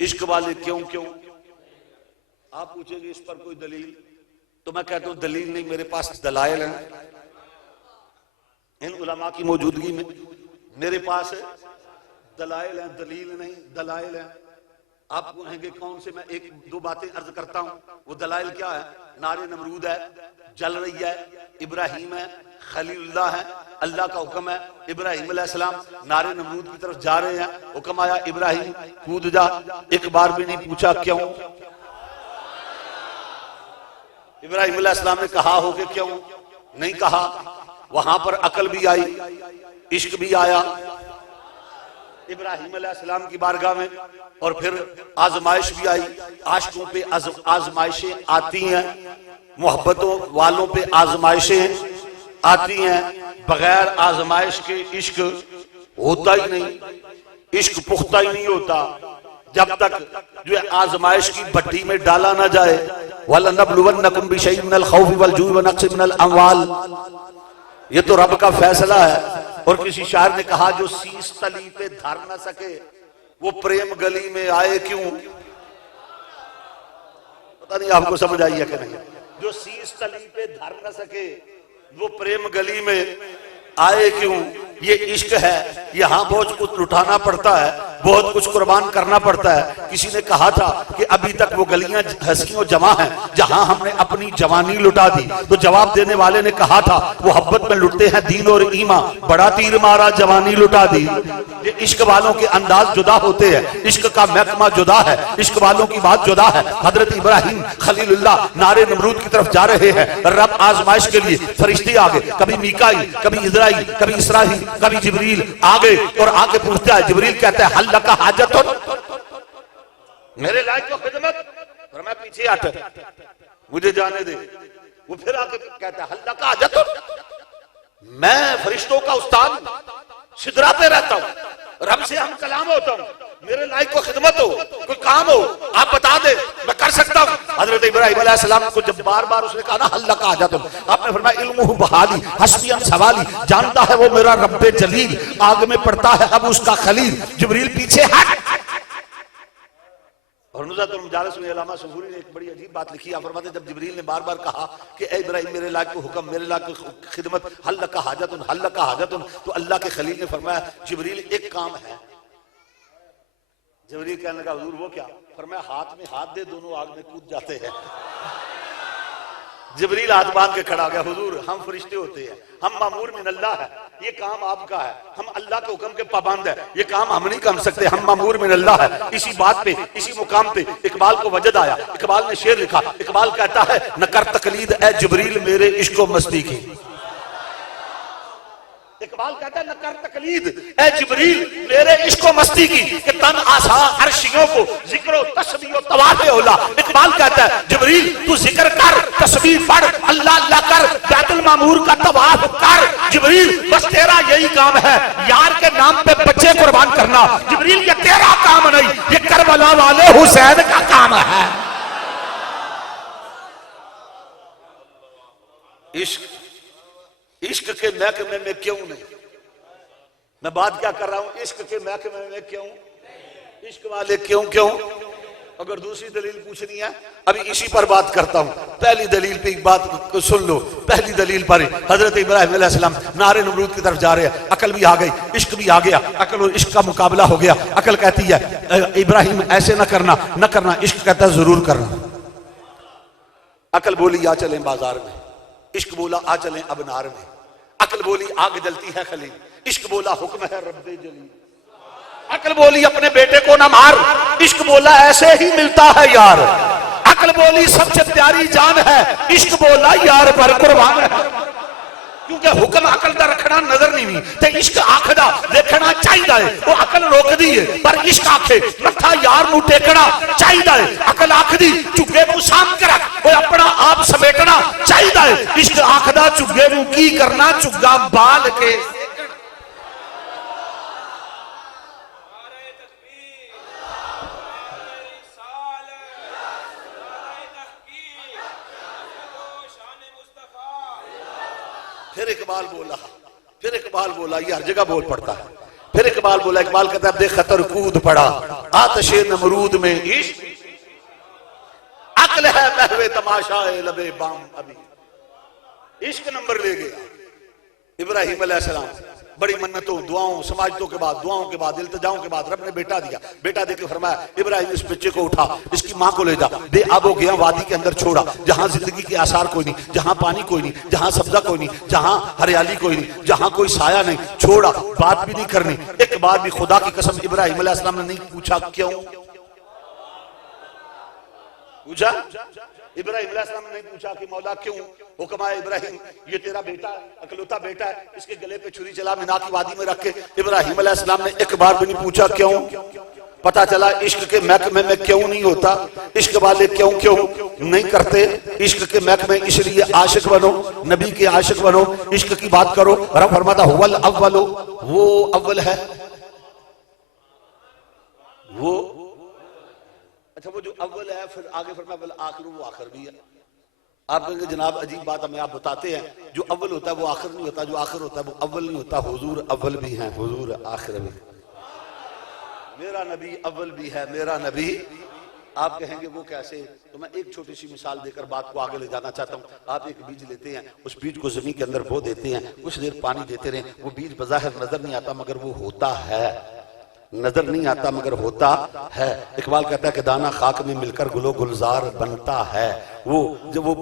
इश्क वाले क्यों क्यों? आप पूछेंगे इस पर कोई दलील, तो मैं कहता हूं दलील नहीं, मेरे पास दलाइल हैं। इन उलमा की मौजूदगी में मेरे पास दलाइल हैं, दलील नहीं दलाइल हैं। आप कहेंगे कौन से? मैं एक दो बातें अर्ज करता हूं। वो दलाइल क्या है? नारे नमरूद है, जल रही है, इब्राहिम है, खलीलुल्लाह है, अल्लाह का हुक्म है, इब्राहिम अलैहिस्सलाम नारे नमरूद की तरफ जा रहे हैं, हुक्म आया इब्राहिम कूद जा। एक बार भी नहीं पूछा क्यों। इब्राहिम अलैहिस्सलाम ने कहा हो कि क्यों? नहीं कहा। वहां पर अकल भी आई, इश्क भी आया इब्राहिम अलैहिस्सलाम की बारगाह में, और फिर आजमाइश भी आई। आशिकों पे आजमाइशें आती हैं, मोहब्बतों वालों पे आजमाइशें आती हैं। बगैर आजमाइश के इश्क होता ही नहीं, इश्क पुख्ता ही नहीं होता जब तक जो है आजमाइश की भट्टी में डाला ना जाए। वलनबलुवन्नकुम बिशैइन मिनल खौफि वल जूइ व नक्सिन मिनल अमवाल, ये तो रब का फैसला है। और किसी शायर ने कहा जो शीश तली पे धर ना सके वो प्रेम गली में आए क्यों? पता नहीं आपको समझ आई है कि नहीं? जो शीश तली पे धर ना सके वो प्रेम गली में आए क्यों? ये इश्क है, यहाँ बहुत कुछ लुटाना पड़ता है, बहुत कुछ कुर्बान करना पड़ता है। किसी ने कहा था कि अभी तक वो गलियां हंसियों जमा हैं जहां हमने अपनी जवानी लुटा दी। तो जवाब देने वाले ने कहा था वो मोहब्बत में लुटते हैं दीन और ईमा, बड़ा तीर मारा जवानी लुटा दी। ये इश्क वालों के अंदाज जुदा होते हैं, इश्क का महकमा जुदा है, इश्क वालों की बात जुदा है। हजरत इब्राहिम खलीलुल्लाह नारे नमरूद की तरफ जा रहे हैं, रब आजमाइश के लिए फरिश्ते आ गए, कभी मीकाईल, कभी इजराइल, कभी इसराइल, कभी जिब्रील आ गए। और आगे पूछता है, जिब्रील कहता है हल्ला का हाजत मेरे लायक को खिदमत, और मैं पीछे हट, मुझे जाने दे। वो फिर आके कहता है हल्ला का हाजत, मैं फरिश्तों का उस्ताद सिदरा पे रहता हूं, रब से हम कलाम होता हूं, मेरे लायक को खिदमत हो, कोई काम हो आप बता दे, मैं कर सकता हूं। हजरत इब्राहिम अलैहिस्सलाम को जब बार बार उसने कहा ना हल्ला का हाजत, आपने फरमाया इल्मुहु बहाली हस्बियन सवाली, जानता है वो मेरा रब्बे जलील, आग में पड़ता है अब उसका खलील। जिब्रील पीछे हट। और नुज़ातुल मजालिस में अल्लामा सुहूरी ने एक बड़ी अजीब बात लिखी है। फरमाते जब जिब्रील ने बार बार कहा कि ए इब्राहिम मेरे लायक को हुक्म, मेरे लायक को खिदमत, हल्ला का हाजतुन, हल्ला का हाजतुन, तो अल्लाह के खलील ने फरमाया जिब्रील एक काम है। जिब्रील कहने लगा हुजूर वो क्या? फरमाया हाथ में हाथ दे, दोनों आग में कूद जाते हैं। जिब्रील हाथ बांध के खड़ा हो गया, हुजूर हम फरिश्ते होते हैं, हम मामूर मिन अल्लाह है, ये काम आपका है, हम अल्लाह के हुक्म के पाबंद है, ये काम हम नहीं कर सकते, हम मामूर मिन अल्लाह है। इसी बात पे, इसी मुकाम पे इकबाल को वजद आया, इकबाल ने शेर लिखा। इकबाल कहता है न कर तकलीद ए जिब्रील मेरे इश्क मस्ती की। इकबाल कहता है न कर तकलीद ए जिब्रील मेरे इश्को मस्ती की, कि तन आसा अर्शियों को जिक्र तस्बीह और तवाफ़े होला। इकबाल कहता है जिब्रील तू जिक्र कर, तस्बीह पढ़, अल्लाह अल्लाह कर, बैतुल मामूर का तवाफ कर। जिब्रील बस तेरा यही काम है, यार के नाम पे बच्चे कुर्बान करना। जिब्रील ये तेरा काम नहीं, ये करबला वाले हुसैन का काम है। इश्क, इश्क के महकमे में क्यों नहीं? मैं बात क्या कर रहा हूं, इश्क के महकमे में क्यों, इश्क वाले क्यों क्यों? अगर दूसरी दलील पूछनी है अभी इसी पर बात करता हूं। पहली दलील पे एक बात सुन लो। पहली दलील पर हजरत इब्राहिम अलैहिस्सलाम नारे नमरूद की तरफ जा रहे हैं, अकल भी आ गई, इश्क भी आ गया, अकल और इश्क का मुकाबला हो गया। अकल कहती है इब्राहिम ऐसे ना करना, न करना। इश्क कहता है जरूर करना। अकल बोली आ चलें बाजार में, इश्क बोला आ चलें अबनार में। अकल बोली आग जलती है खलील, इश्क बोला हुक्म है रब्बे जलील। अकल बोली अपने बेटे को ना मार, इश्क बोला ऐसे ही मिलता है यार। अकल बोली सबसे प्यारी जान है, इश्क बोला यार पर कुर्बान है। क्योंकि हुक्म अकल दा रखना नजर नहीं भी ते इश्क आखदा देखना चाहिए है। वो अकल रोकदी है पर इश्क आखे मत्था यार नू टेकना चाहिए है। अकल आखदी झुग्गे नू साम के रख वो अपना आप समेटना चाहिए है। इश्क आखदा झुग्गे नू की करना झुग्गा बाल के फिर इकबाल बोला ये हर जगह बोल पड़ता है। फिर इकबाल बोला, इकबाल कहता है देख खतर कूद पड़ा आतशे नमरूद में इश्क अक्ल है महवे तमाशा लबे बाम अभी। इश्क नंबर ले गया। इब्राहिम अलैहिस्सलाम बड़ी मन्नतों दुआओं समाजतों के बाद इल्तिजाओं के बाद रब ने बेटा दिया। बेटा देके फरमाया इब्राहिम इस बच्चे को उठा इसकी माँ को ले जा दे अब हो गया वादी के अंदर छोड़ा जहां जिंदगी के आसार कोई नहीं, जहां पानी कोई नहीं, जहां सब्जा कोई नहीं, जहां हरियाली कोई नहीं, जहां कोई साया नहीं, छोड़ा बात भी नहीं करनी। एक बार भी खुदा की कसम इब्राहिम अलैहिस्सलाम ने नहीं पूछा क्यों। पूछा इब्राहिम अलैहिस्सलाम ने नहीं पूछा कि मौला क्यों। हुक्म आया इब्राहिम ये तेरा बेटा अकलौता बेटा है इसके गले पे छुरी चला मिना की वादी में रख के। इब्राहिम अलैहिस्सलाम ने एक बार भी नहीं पूछा क्यों। पता चला इश्क के महकमे में क्यों नहीं होता, इश्क वाले क्यों नहीं करते। इश्क के महकमे इसलिए आशिक बनो, नबी के आशिक बनो, इश्क की बात करो। रब फरमाता हुवल अव्वलो वो अव्वल है वो। अच्छा वो जो अव्वल है फिर आगे फरमाया आखिर वो आखिर भी है। आप कहेंगे जनाब अजीब बात हमें आप बताते हैं जो अव्वल होता है वो आखिर नहीं होता, जो आखिर होता है वो अव्वल नहीं होता। हुजूर अव्वल भी हैं हुजूर आखिर भी। मेरा नबी अव्वल भी है मेरा नबी। आप कहेंगे वो कैसे, तो मैं एक छोटी सी मिसाल देकर बात को आगे ले जाना चाहता हूँ। आप एक बीज लेते हैं उस बीज को जमीन के अंदर बो देते हैं कुछ देर पानी देते रहे वो बीज बज़ाहिर नजर नहीं आता मगर वो होता है, नजर नहीं आता मगर होता है। इकबाल कहता है कि दाना खाक में मिलकर गुलो गुलजार बनता है। वो जब वो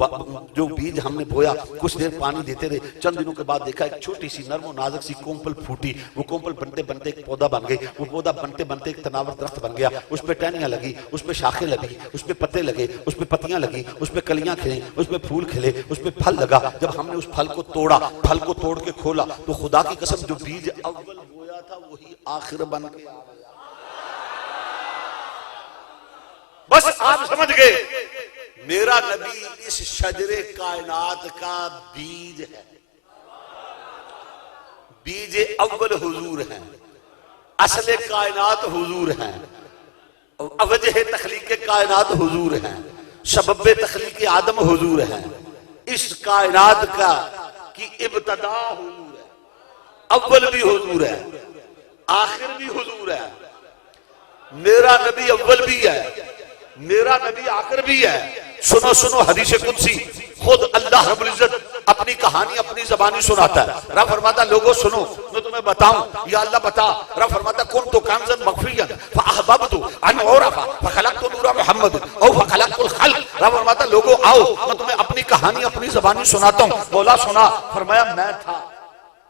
जो बीज हमने बोया कुछ देर पानी देते रहे चंद दिनों के बाद देखा एक छोटी सी नरम नाजुक सी कोंपल फूटी। वो कोंपल बनते बनते एक पौधा बन गई, वो पौधा बनते बनते एक तनावर दरख्त बन गया। उस पर टहनियां लगी, उस पर शाखें लगी, उस पर पत्ते लगे, उस पर पत्तियां लगी, उस पर कलियां खिले, उस पर फूल खिले, उस पर फल लगा। जब हमने उस फल को तोड़ा, फल को तोड़ के खोला तो खुदा की कसम जो बीज अव्वल बोया था वही आखिर बन गया। बस आप समझ गए मेरा नबी इस शजरे कायनात का बीज है। बीज अव्वल हुजूर हैं, असले कायनात हुजूर हैं, अवजह तखलीक कायनात हुजूर हैं, सबब तखलीक आदम हुजूर हैं। इस कायनात का की इब्तदा हुजूर है, अव्वल भी हुजूर है, आखिर भी हुजूर है। मेरा नबी अव्वल भी है, मेरा नबी आखिर भी है। सुनो सुनो हदीस कुदसी खुद अल्लाह रब्बुल इज्जत अपनी कहानी अपनी जबानी सुनाता है। रब फरमाता लोगों सुनो मैं तुम्हें बताऊं। या अल्लाह बता। रब फरमाता कुन्तु कंज़न मख्फियन फअहबब्तु अन उरफ़ा फखलक़तु नूरा मुहम्मद औ फखलक़तुल खल्क़। रब फरमाता लोगों आओ मैं तुम्हें अपनी कहानी अपनी जबानी सुनाता हूं। मौला सुना। फरमाया मैं था,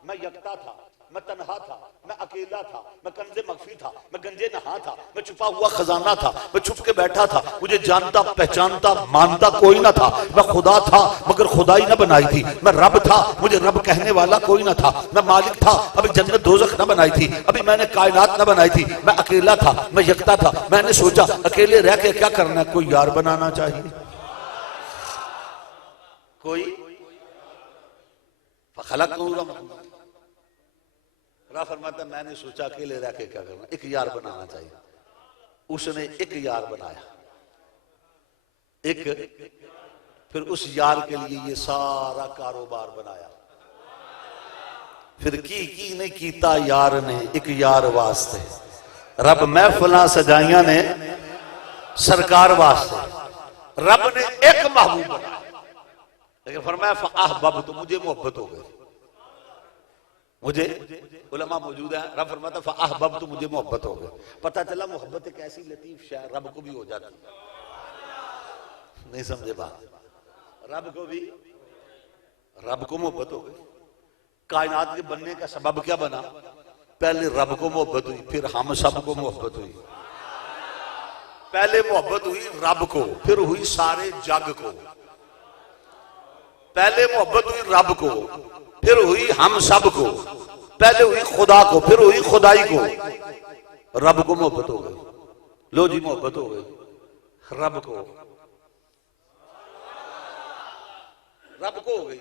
मैं यकता था, मैं तन्हा था, मैं अकेला था, मैं कंजे मख्फी था, मैं गंजे नहा था, मैं छुपा हुआ खजाना था, मैं छुप के बैठा था, मुझे जानता पहचानता मानता कोई ना था। मैं खुदा था मगर खुदाई न बनाई थी। मैं रब था मुझे रब कहने वाला कोई ना था। मैं मालिक था अभी जन्नत दोज़ख न बनाई थी, अभी मैंने कायनात न बनाई थी। मैं अकेला था, मैं यकता था। मैंने सोचा अकेले रह के क्या करना है, कोई यार बनाना चाहिए। कोई फरमाता मैंने सोचा अकेले रह के क्या करना, एक यार बनाना चाहिए। उसने एक यार बनाया, एक फिर उस यार के लिए ये सारा कारोबार बनाया। फिर की नहीं कीता यार ने एक यार वास्ते। रब महफिलां सजाइयां ने सरकार वास्ते। रब ने एक महबूब बनाया लेकिन फरमाया फअहबब तो मुझे मोहब्बत हो गई। मुझे उलमा मौजूद है। रब फरमाता फअहबब तो मुझे मोहब्बत हो गई। पता चला मोहब्बत एक ऐसी लतीफ शय रब को भी हो जाती। नहीं समझे बात। रब को भी रब को मोहब्बत हो गई। कायनात के बनने का सबब क्या बना, पहले रब को मोहब्बत हुई फिर हम सब को मोहब्बत हुई। पहले मोहब्बत हुई रब को फिर हुई सारे जग को। पहले मोहब्बत हुई रब को फिर हुई हम सब को, पहले हुई खुदा को, फिर हुई खुदाई को, रब को मोहब्बत हो गई। लो जी मोहब्बत हो गई रब को, रब को हो गई।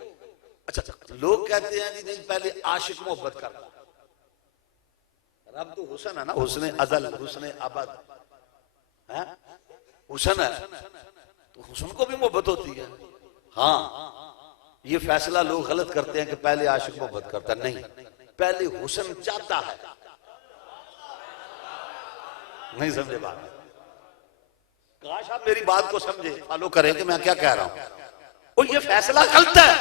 अच्छा, लोग कहते हैं जी नहीं पहले आशिक मोहब्बत करता। रब तो हुस्न है ना, हुस्न अजल, हुस्न अबद है, हुस्न है तो हुस्न को भी मोहब्बत होती है। हाँ, ये फैसला लोग गलत करते हैं कि पहले आशिक मोहब्बत करता, नहीं, पहले हुस्न चाहता है। नहीं समझे बात? काश आप मेरी बात को समझे, फॉलो करें कि मैं क्या कह रहा हूं। और ये फैसला गलत है।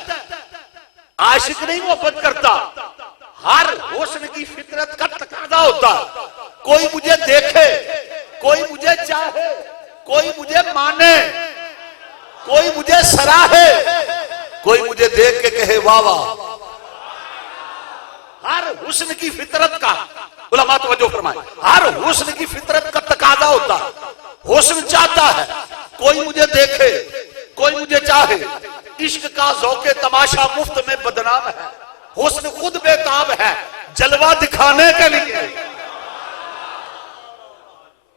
आशिक नहीं मोहब्बत करता, हर हुस्न की फितरत का तकाजा होता। कोई मुझे देखे, कोई मुझे चाहे, कोई मुझे माने, कोई मुझे सराहे, कोई मुझे देख के कहे वाह वाह। हर हुस्न की फितरत का, उलमा तवज्जो फरमाए, हर हुस्न की फितरत का तकाजा होता। हुस्न चाहता है कोई मुझे देखे, कोई मुझे चाहे। इश्क का ज़ौक़े तमाशा मुफ्त में बदनाम है। हुस्न खुद बेताब है जलवा दिखाने के लिए।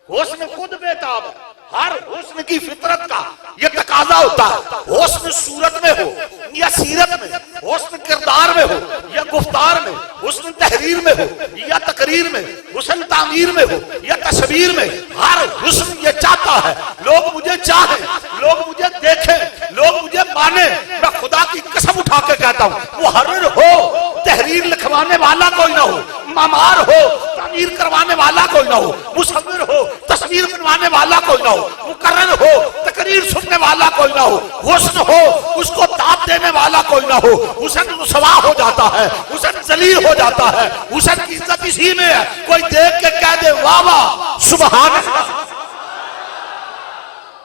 हुस्न खुद बेताब है, हर हुस्न की फितरत का यह तकाजा होता है। हुस्न सूरत में हो या सीरत में, हुस्न किरदार में हो या गुफ्तार में, हुस्न तहरीर में हो या तकरीर में, हुस्न तामीर में हो या तस्वीर में, हर हुस्न ये चाहता है लोग मुझे चाहे, लोग मुझे देखें, लोग मुझे माने। मैं खुदा की कसम उठा के कहता हूं, मुहर्रिर हो, तहरीर लिखवाने वाला कोई ना हो, मामार हो, तामीर करवाने वाला कोई ना हो, मुसव्विर हो, तस्वीर बनवाने वाला कोई ना हो, मुकर्रर हो, तकरीर सुनने वाला कोई ना हो, हुस्न हो उसको दाद देने वाला कोई ना हो। हुस्न रुसवा हो जाता है, हुस्न जलील हो जाता है। हुस्न की इज्जत इसी में है। कोई देख के कह दे वाह वाह सुभान अल्लाह।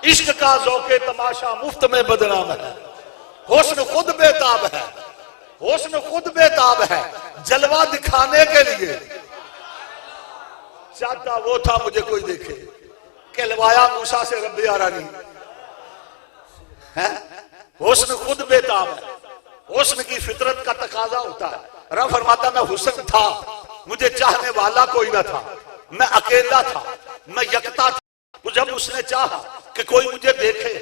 इश्क का ज़ौक़े तमाशा मुफ्त में बदनाम है। हुस्न खुद बेताब है, हुस्न खुद बेताब है जलवा दिखाने के लिए। चाहता वो था मुझे कोई देखे, कहलवाया मूसा से रब्बे आरानी है। हुस्न खुद बेताब है, हुस्न की फितरत का तकाजा होता है। रब फरमाता मैं हुस्न था, मुझे चाहने वाला कोई ना था, मैं अकेला था, मैं यकता था। जब उसने चाहा कि कोई मुझे देखे,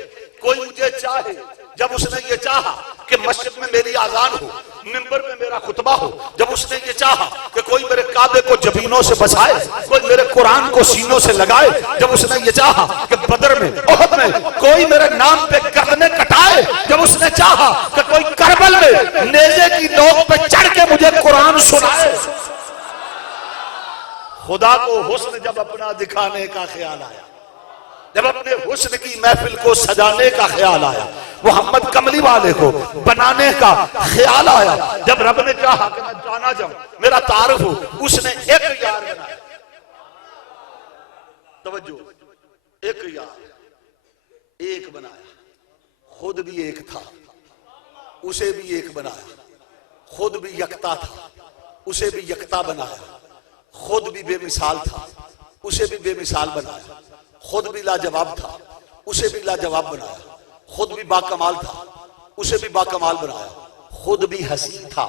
कोई मुझे चाहे, जब उसने ये चाहा कि मस्जिद में मेरी आजान हो, मिंबर में मेरा खुतबा हो, जब उसने ये चाहा कि कोई मेरे काबे को जबीनों से बसाए, कोई मेरे कुरान को सीनों से लगाए, जब उसने ये चाहा कि बदर में, ओहद में कोई मेरे नाम पे गर्दनें कटाए, जब उसने चाहा कि कोई करबल में नेज़े की नोक पे चढ़ के मुझे कुरान सुनाए। खुदा को हुस्न जब अपना दिखाने का ख्याल आया, जब अपने हुस्न की महफिल को सजाने का ख्याल आया, मोहम्मद कमली वाले को बनाने का ख्याल आया, जब रब ने चाहा कि मैं जाना जाऊं, मेरा तारुफ हो, उसने एक यार बनाया। तवज्जो, एक यार, एक बनाया। खुद भी एक था, उसे भी एक बनाया। खुद भी यकता था, उसे भी यकता बनाया। खुद भी बेमिसाल था, उसे भी बेमिसाल बनाया। खुद भी लाजवाब था, उसे भी लाजवाब बनाया। खुद भी बाकमाल था, उसे भी बाकमाल बनाया। खुद भी हसी था,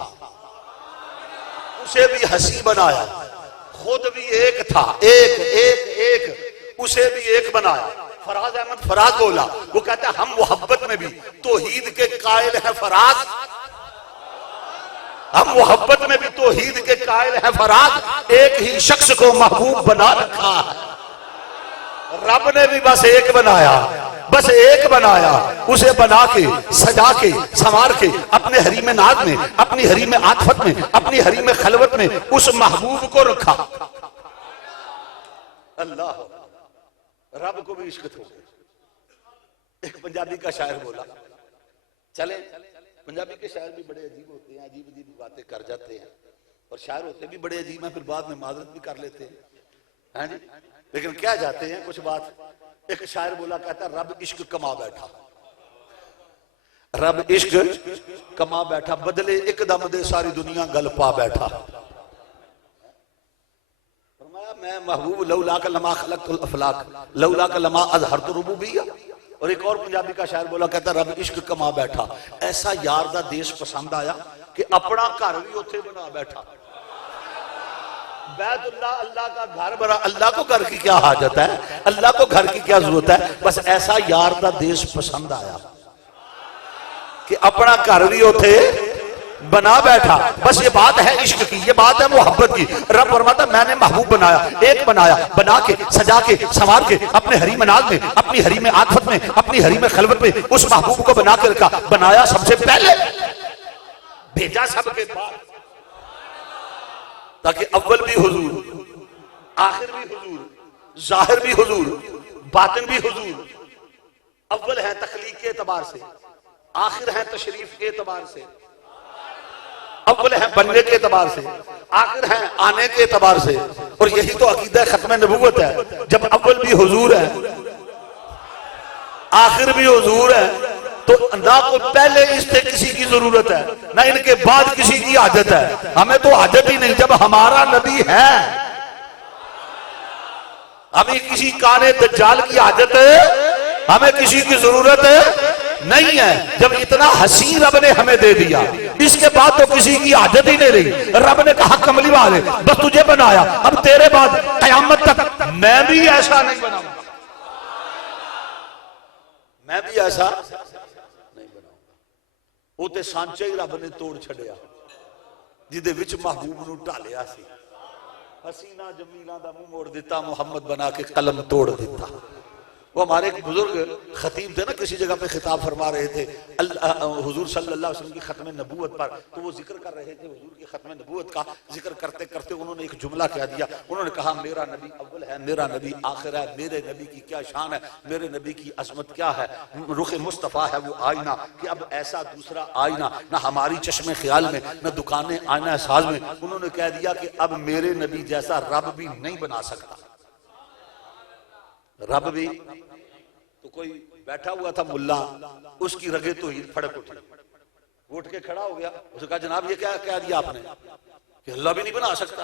उसे भी हसी बनाया। खुद भी एक था, एक एक एक, उसे भी एक बनाया। फराज अहमद फराज बोला, वो कहता है हम मोहब्बत में भी तौहीद के कायल हैं फराज, हम मोहब्बत में भी तौहीद के कायल हैं फराज। एक ही शख्स को महबूब बना रखा है, रब ने भी बस एक बनाया, बस एक बनाया। उसे बना के, सजा के, संवार के, अपने हरीम नाज में, अपनी हरीम आतफत में, अपनी हरीम खलवत में उस महबूब को रखा। अल्लाह, रब को भी इश्क हो। एक पंजाबी का शायर बोला, चले पंजाबी के शायर भी बड़े अजीब होते हैं, अजीब अजीब बातें कर जाते हैं, और शायर होते भी बड़े अजीब हैं, फिर बाद में माजरत भी कर लेते हैं, हैं जी, लेकिन क्या जाते हैं कुछ बात। एक शायर बोला, कहता रब इश्क कमा बैठा, रब इश्क कमा बैठा, बदले एकदम दे सारी दुनिया गल पा बैठा। मैं महबूब लौला का लमा खलक़तुल अफलाक लौला का लमा अज़हरतु रुबूबिय्या। और एक और पंजाबी का शायर बोला, कहता रब इश्क कमा बैठा, ऐसा यार दा देश पसंद आया कि अपना घर भी उथे बना बैठा। बैतुल्लाह अल्लाह का घर बना। अल्लाह को घर की क्या हाजत है, अल्लाह को घर की क्या जरूरत है। बस ऐसा यार दा देश पसंद आया कि अपना घर भी उथे बना बैठा। बस ये बात है इश्क की, ये बात है मोहब्बत की। रब फरमाता मैंने महबूब बनाया, एक बनाया, बना के सजा के संवार के अपने हरी मनाज में, अपनी हरी में आखिरत में, अपनी हरी में खलवत में उस महबूब को बना के रखा। बनाया सबसे पहले, भेजा सबके बाद, ताकि अव्वल भी हुजूर, आखिर भी हुजूर, जाहिर भी हुजूर, बातिन भी हुजूर। अव्वल है तखलीक के एतबार से, आखिर है तशरीफ के एतबार से, अव्वल है बनने के एतबार से, आखिर है आने के एतबार से। और यही तो अकीदा खत्म नबूवत है। जब अव्वल भी हुजूर है, आखिर भी हुजूर है, तो ना कोई पहले इससे किसी की जरूरत है, ना इनके बाद किसी की आदत है। हमें तो आदत ही नहीं। जब हमारा नबी है, हमें किसी काने दज्जाल की आदत है, हमें किसी की जरूरत नहीं है। जब इतना हसी रब ने हमें दे दिया, इसके बाद तो किसी की आदत ही नहीं रही। रब ने कहा कमली वाले बस तुझे बनाया, अब तेरे बाद कयामत तक मैं भी ऐसा नहीं बनाऊंगा, मैं भी ऐसा नहीं बनाऊंगा। वो तो सांचे ही रब ने तोड़ छड़िया जिदे विच महबूब नूं ढालिया सी। हसीना जमीला दा मुंह मोड़ दिता, मुहम्मद बना के कलम तोड़ दिता। वो हमारे एक बुजुर्ग खतीब थे ना, किसी जगह पे खिताब फरमा रहे थे हुजूर सल्लल्लाहु अलैहि वसल्लम की खत्म नबूवत पर। तो वो जिक्र कर रहे थे हुजूर की खत्म नबूवत का। जिक्र करते करते उन्होंने एक जुमला कह दिया। उन्होंने कहा मेरा नबी अव्वल है, मेरा नबी आखिर है, मेरे नबी की क्या शान है, मेरे नबी की अजमत क्या है। रुख मुस्तफ़ा है वो आईना, कि अब ऐसा दूसरा आईना ना हमारी चश्मे ख्याल में, न दुकानें आईना साज में। उन्होंने कह दिया कि अब मेरे नबी जैसा रब भी नहीं बना सकता। रब भी तो कोई बैठा हुआ था मुल्ला, उसकी रगे तो हील फड़क उठी, उठ के खड़ा हो गया। उसने कहा जनाब ये क्या कह दिया आपने कि अल्लाह भी नहीं बना सकता।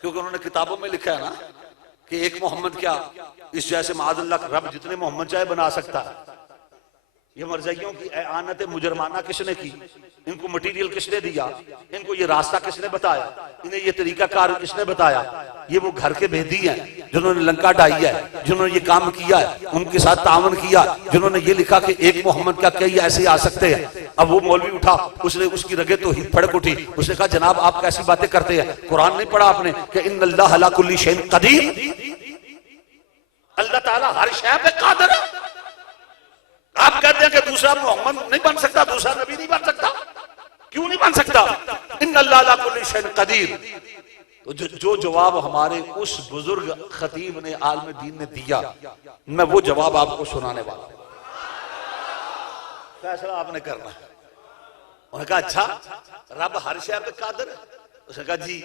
क्योंकि उन्होंने किताबों में लिखा है ना कि एक मोहम्मद क्या इस जैसे माज़अल्लाह रब जितने मोहम्मद चाहे बना सकता है। ये मर्ज़ियों की आनत मुजरमाना किसने की, इनको मटीरियल किसने दिया, इनको ये रास्ता किसने बताया, इन्हें ये तरीका कार किसने बताया। ये वो घर के भेदी हैं जिन्होंने लंका ढाई है, जिन्होंने ये काम किया है, उनके साथ तावन किया, जिन्होंने ये लिखा कि एक मोहम्मद का कई ऐसे आ सकते हैं। अब वो मौलवी उठा, उसने उसकी रगे तो ही फड़क उठी। उसने कहा जनाब आप कैसी बातें करते हैं, कुरान नहीं पढ़ा आपने कि इन्नल्लाह अला कुल्ली शैइन कदीर, अल्लाह ताला हर शय पे कादिर है। आप कहते हैं कि दूसरा मोहम्मद नहीं बन सकता, दूसरा नबी नहीं बन सकता। क्यों नहीं बन सकता? इन्नल्लाह अला कुल्ली शैइन कदीर। तो जो जवाब हमारे उस बुजुर्ग खतीब ने आलम दीन ने दिया, मैं वो जवाब आपको सुनाने वाला हूं। फैसला आपने करना है। उन्होंने कहा अच्छा रब हर शय पे कादिर है? उसने कहा जी।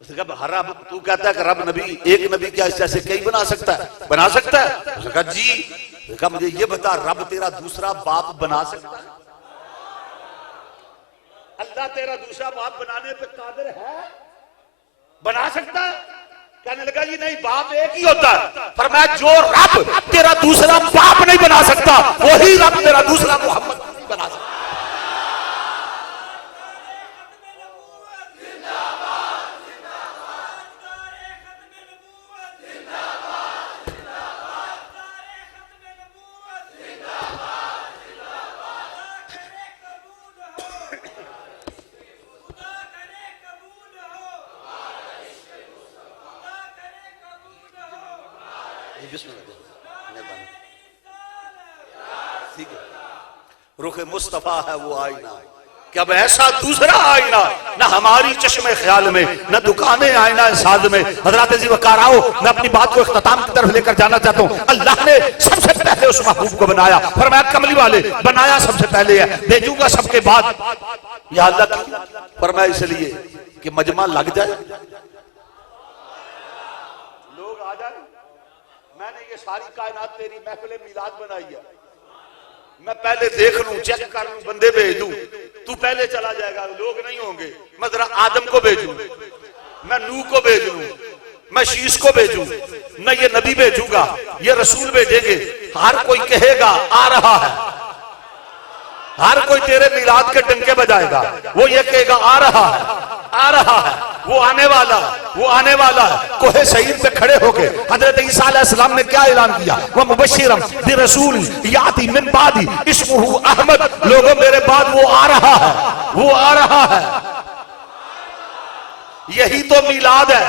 उसने कहा हर रब, तू कहता है कि रब नबी, एक नबी क्या जैसे कई बना सकता है? बना सकता है। उसने कहा जी। उसने कहा मुझे ये बता रब तेरा दूसरा बाप बना सकता है? अल्लाह तेरा दूसरा बाप बनाने पे कादिर है, बना सकता है? कहने लगा जी नहीं, बाप एक ही होता है। फरमाया जो रब तेरा दूसरा बाप नहीं बना सकता, वही रब तेरा दूसरा मोहम्मद नहीं बना सकता। ठीक है, रुख मुस्तफा है वो आईना, कि अब ऐसा दूसरा आईना ना हमारी चश्मे ख्याल में, न दुकानें आईना साज में। हजरत जी वकार आओ, मैं अपनी बात को इख्तिताम की तरफ लेकर जाना चाहता हूँ। अल्लाह ने सबसे पहले उस महबूब को बनाया, फरमाया कमली वाले बनाया सबसे पहले है, भेजूंगा सबके बाद। या अल्लाह क्यों? फरमाया इसलिए कि मजमा लग जाए, लोग आ जाए। मैंने ये सारी कायनात तेरी महफिल मिलाद बनाई है, मैं पहले देख लूं, चेक कर लूं, बंदे भेज दूं, तू पहले चला जाएगा, लोग नहीं होंगे। मैं जरा आदम को भेजूं, मैं नूह को भेज लूं, मैं शीश को भेजूं, मैं ये नबी भेजूंगा, ये रसूल भेजेंगे, हर कोई कहेगा आ रहा है। हर कोई तेरे मिलाद के डंके बजाएगा, वो ये कहेगा आ रहा है, आ रहा है, वो आने वाला है, वो आने वाला है। कोहे सईद पे खड़े होके हजरत ईसा अलैहिस्सलाम ने क्या ऐलान किया, वह मुबश्शिरम बिरसूल याती मिन बादी इस्मुहु अहमद, लोगों मेरे बाद वो आ रहा है, वो आ रहा है। यही तो मिलाद है,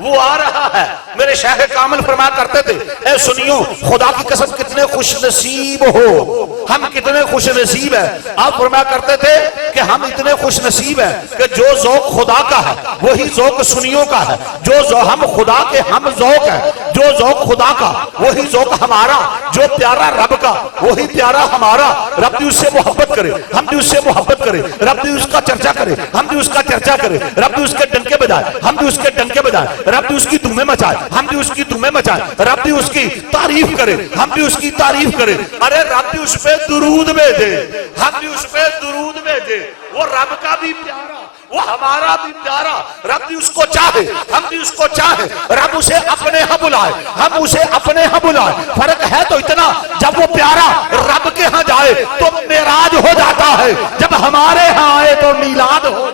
वो आ रहा है। मेरे शाह कामिल फरमाया करते थे, ए सुनियो खुदा की कसम कितने खुश नसीब हो, हम कितने खुश नसीब है। आप फरमाया करते थे कि हम इतने खुश नसीब है कि जो ज़ौक़ खुदा का है वही ज़ौक़ सुनियों का है, जो हम खुदा के हम ज़ौक़ है, जो ज़ौक़ खुदा का वही ज़ौक़ हमारा, जो प्यारा रब का वही प्यारा हमारा। रब भी उससे मोहब्बत करे, हम भी उससे मोहब्बत करें, रब भी उसका चर्चा करे, हम भी उसका चर्चा करें, रब भी उसके डंके बजाए, हम भी उसके डंके बजाए, रब भी उसकी धूमें मचाए, हम भी उसकी धूमें मचाए, रब भी उसकी तारीफ करे, हम भी उसकी तारीफ करें। अरे रब भी उस पे दुरूद भेजे, हम भी उस पे दुरूद भेजे। वो रब का भी प्यारा, वो हमारा भी प्यारा, रब भी उसको चाहे, हम भी उसको चाहे, रब उसे अपने यहाँ बुलाए, हम उसे अपने यहाँ बुलाए। फर्क है तो इतना, जब वो प्यारा रब के यहाँ जाए तो मेराज हो जाता है, जब हमारे यहाँ आए तो मीलाद हो।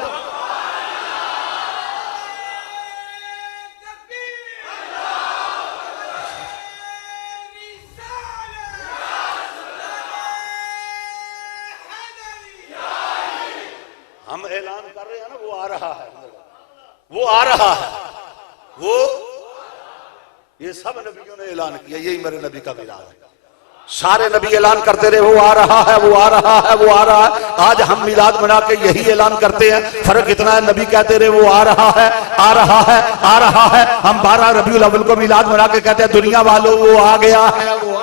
हम ऐलान कर रहे हैं ना, वो आ रहा है, वो आ रहा है, वो ये सब नबियों ने ऐलान किया, यही मेरे नबी का मिलाद है। सारे नबी ऐलान करते रहे वो आ रहा है, वो आ रहा है, वो आ रहा है। आज हम मिलाद मना के यही ऐलान करते हैं। फर्क इतना है, नबी कहते रहे वो आ रहा है, आ रहा है, आ रहा है। हम 12 रबीउल अव्वल को मिलाद मना के कहते हैं दुनिया वालों वो आ गया है, वो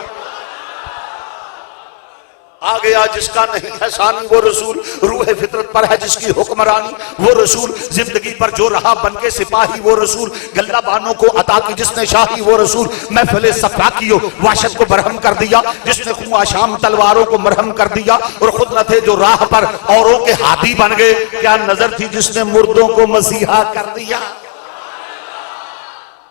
आ गया। जिसका नहीं है सानी वो रसूल, रूह फितरत पर है जिसकी हुक्मरानी वो रसूल, जिंदगी पर जो रहा बनके सिपाही वो रसूल, गल्ला बानों को अता की जिसने शाही वो रसूल, महफिल सफा की वाशत को बरहम कर दिया जिसने खून आशाम तलवारों को मरहम कर दिया, और खुद न थे जो राह पर औरों के हाथी बन गए, क्या नजर थी जिसने मुर्दों को मसीहा कर दिया।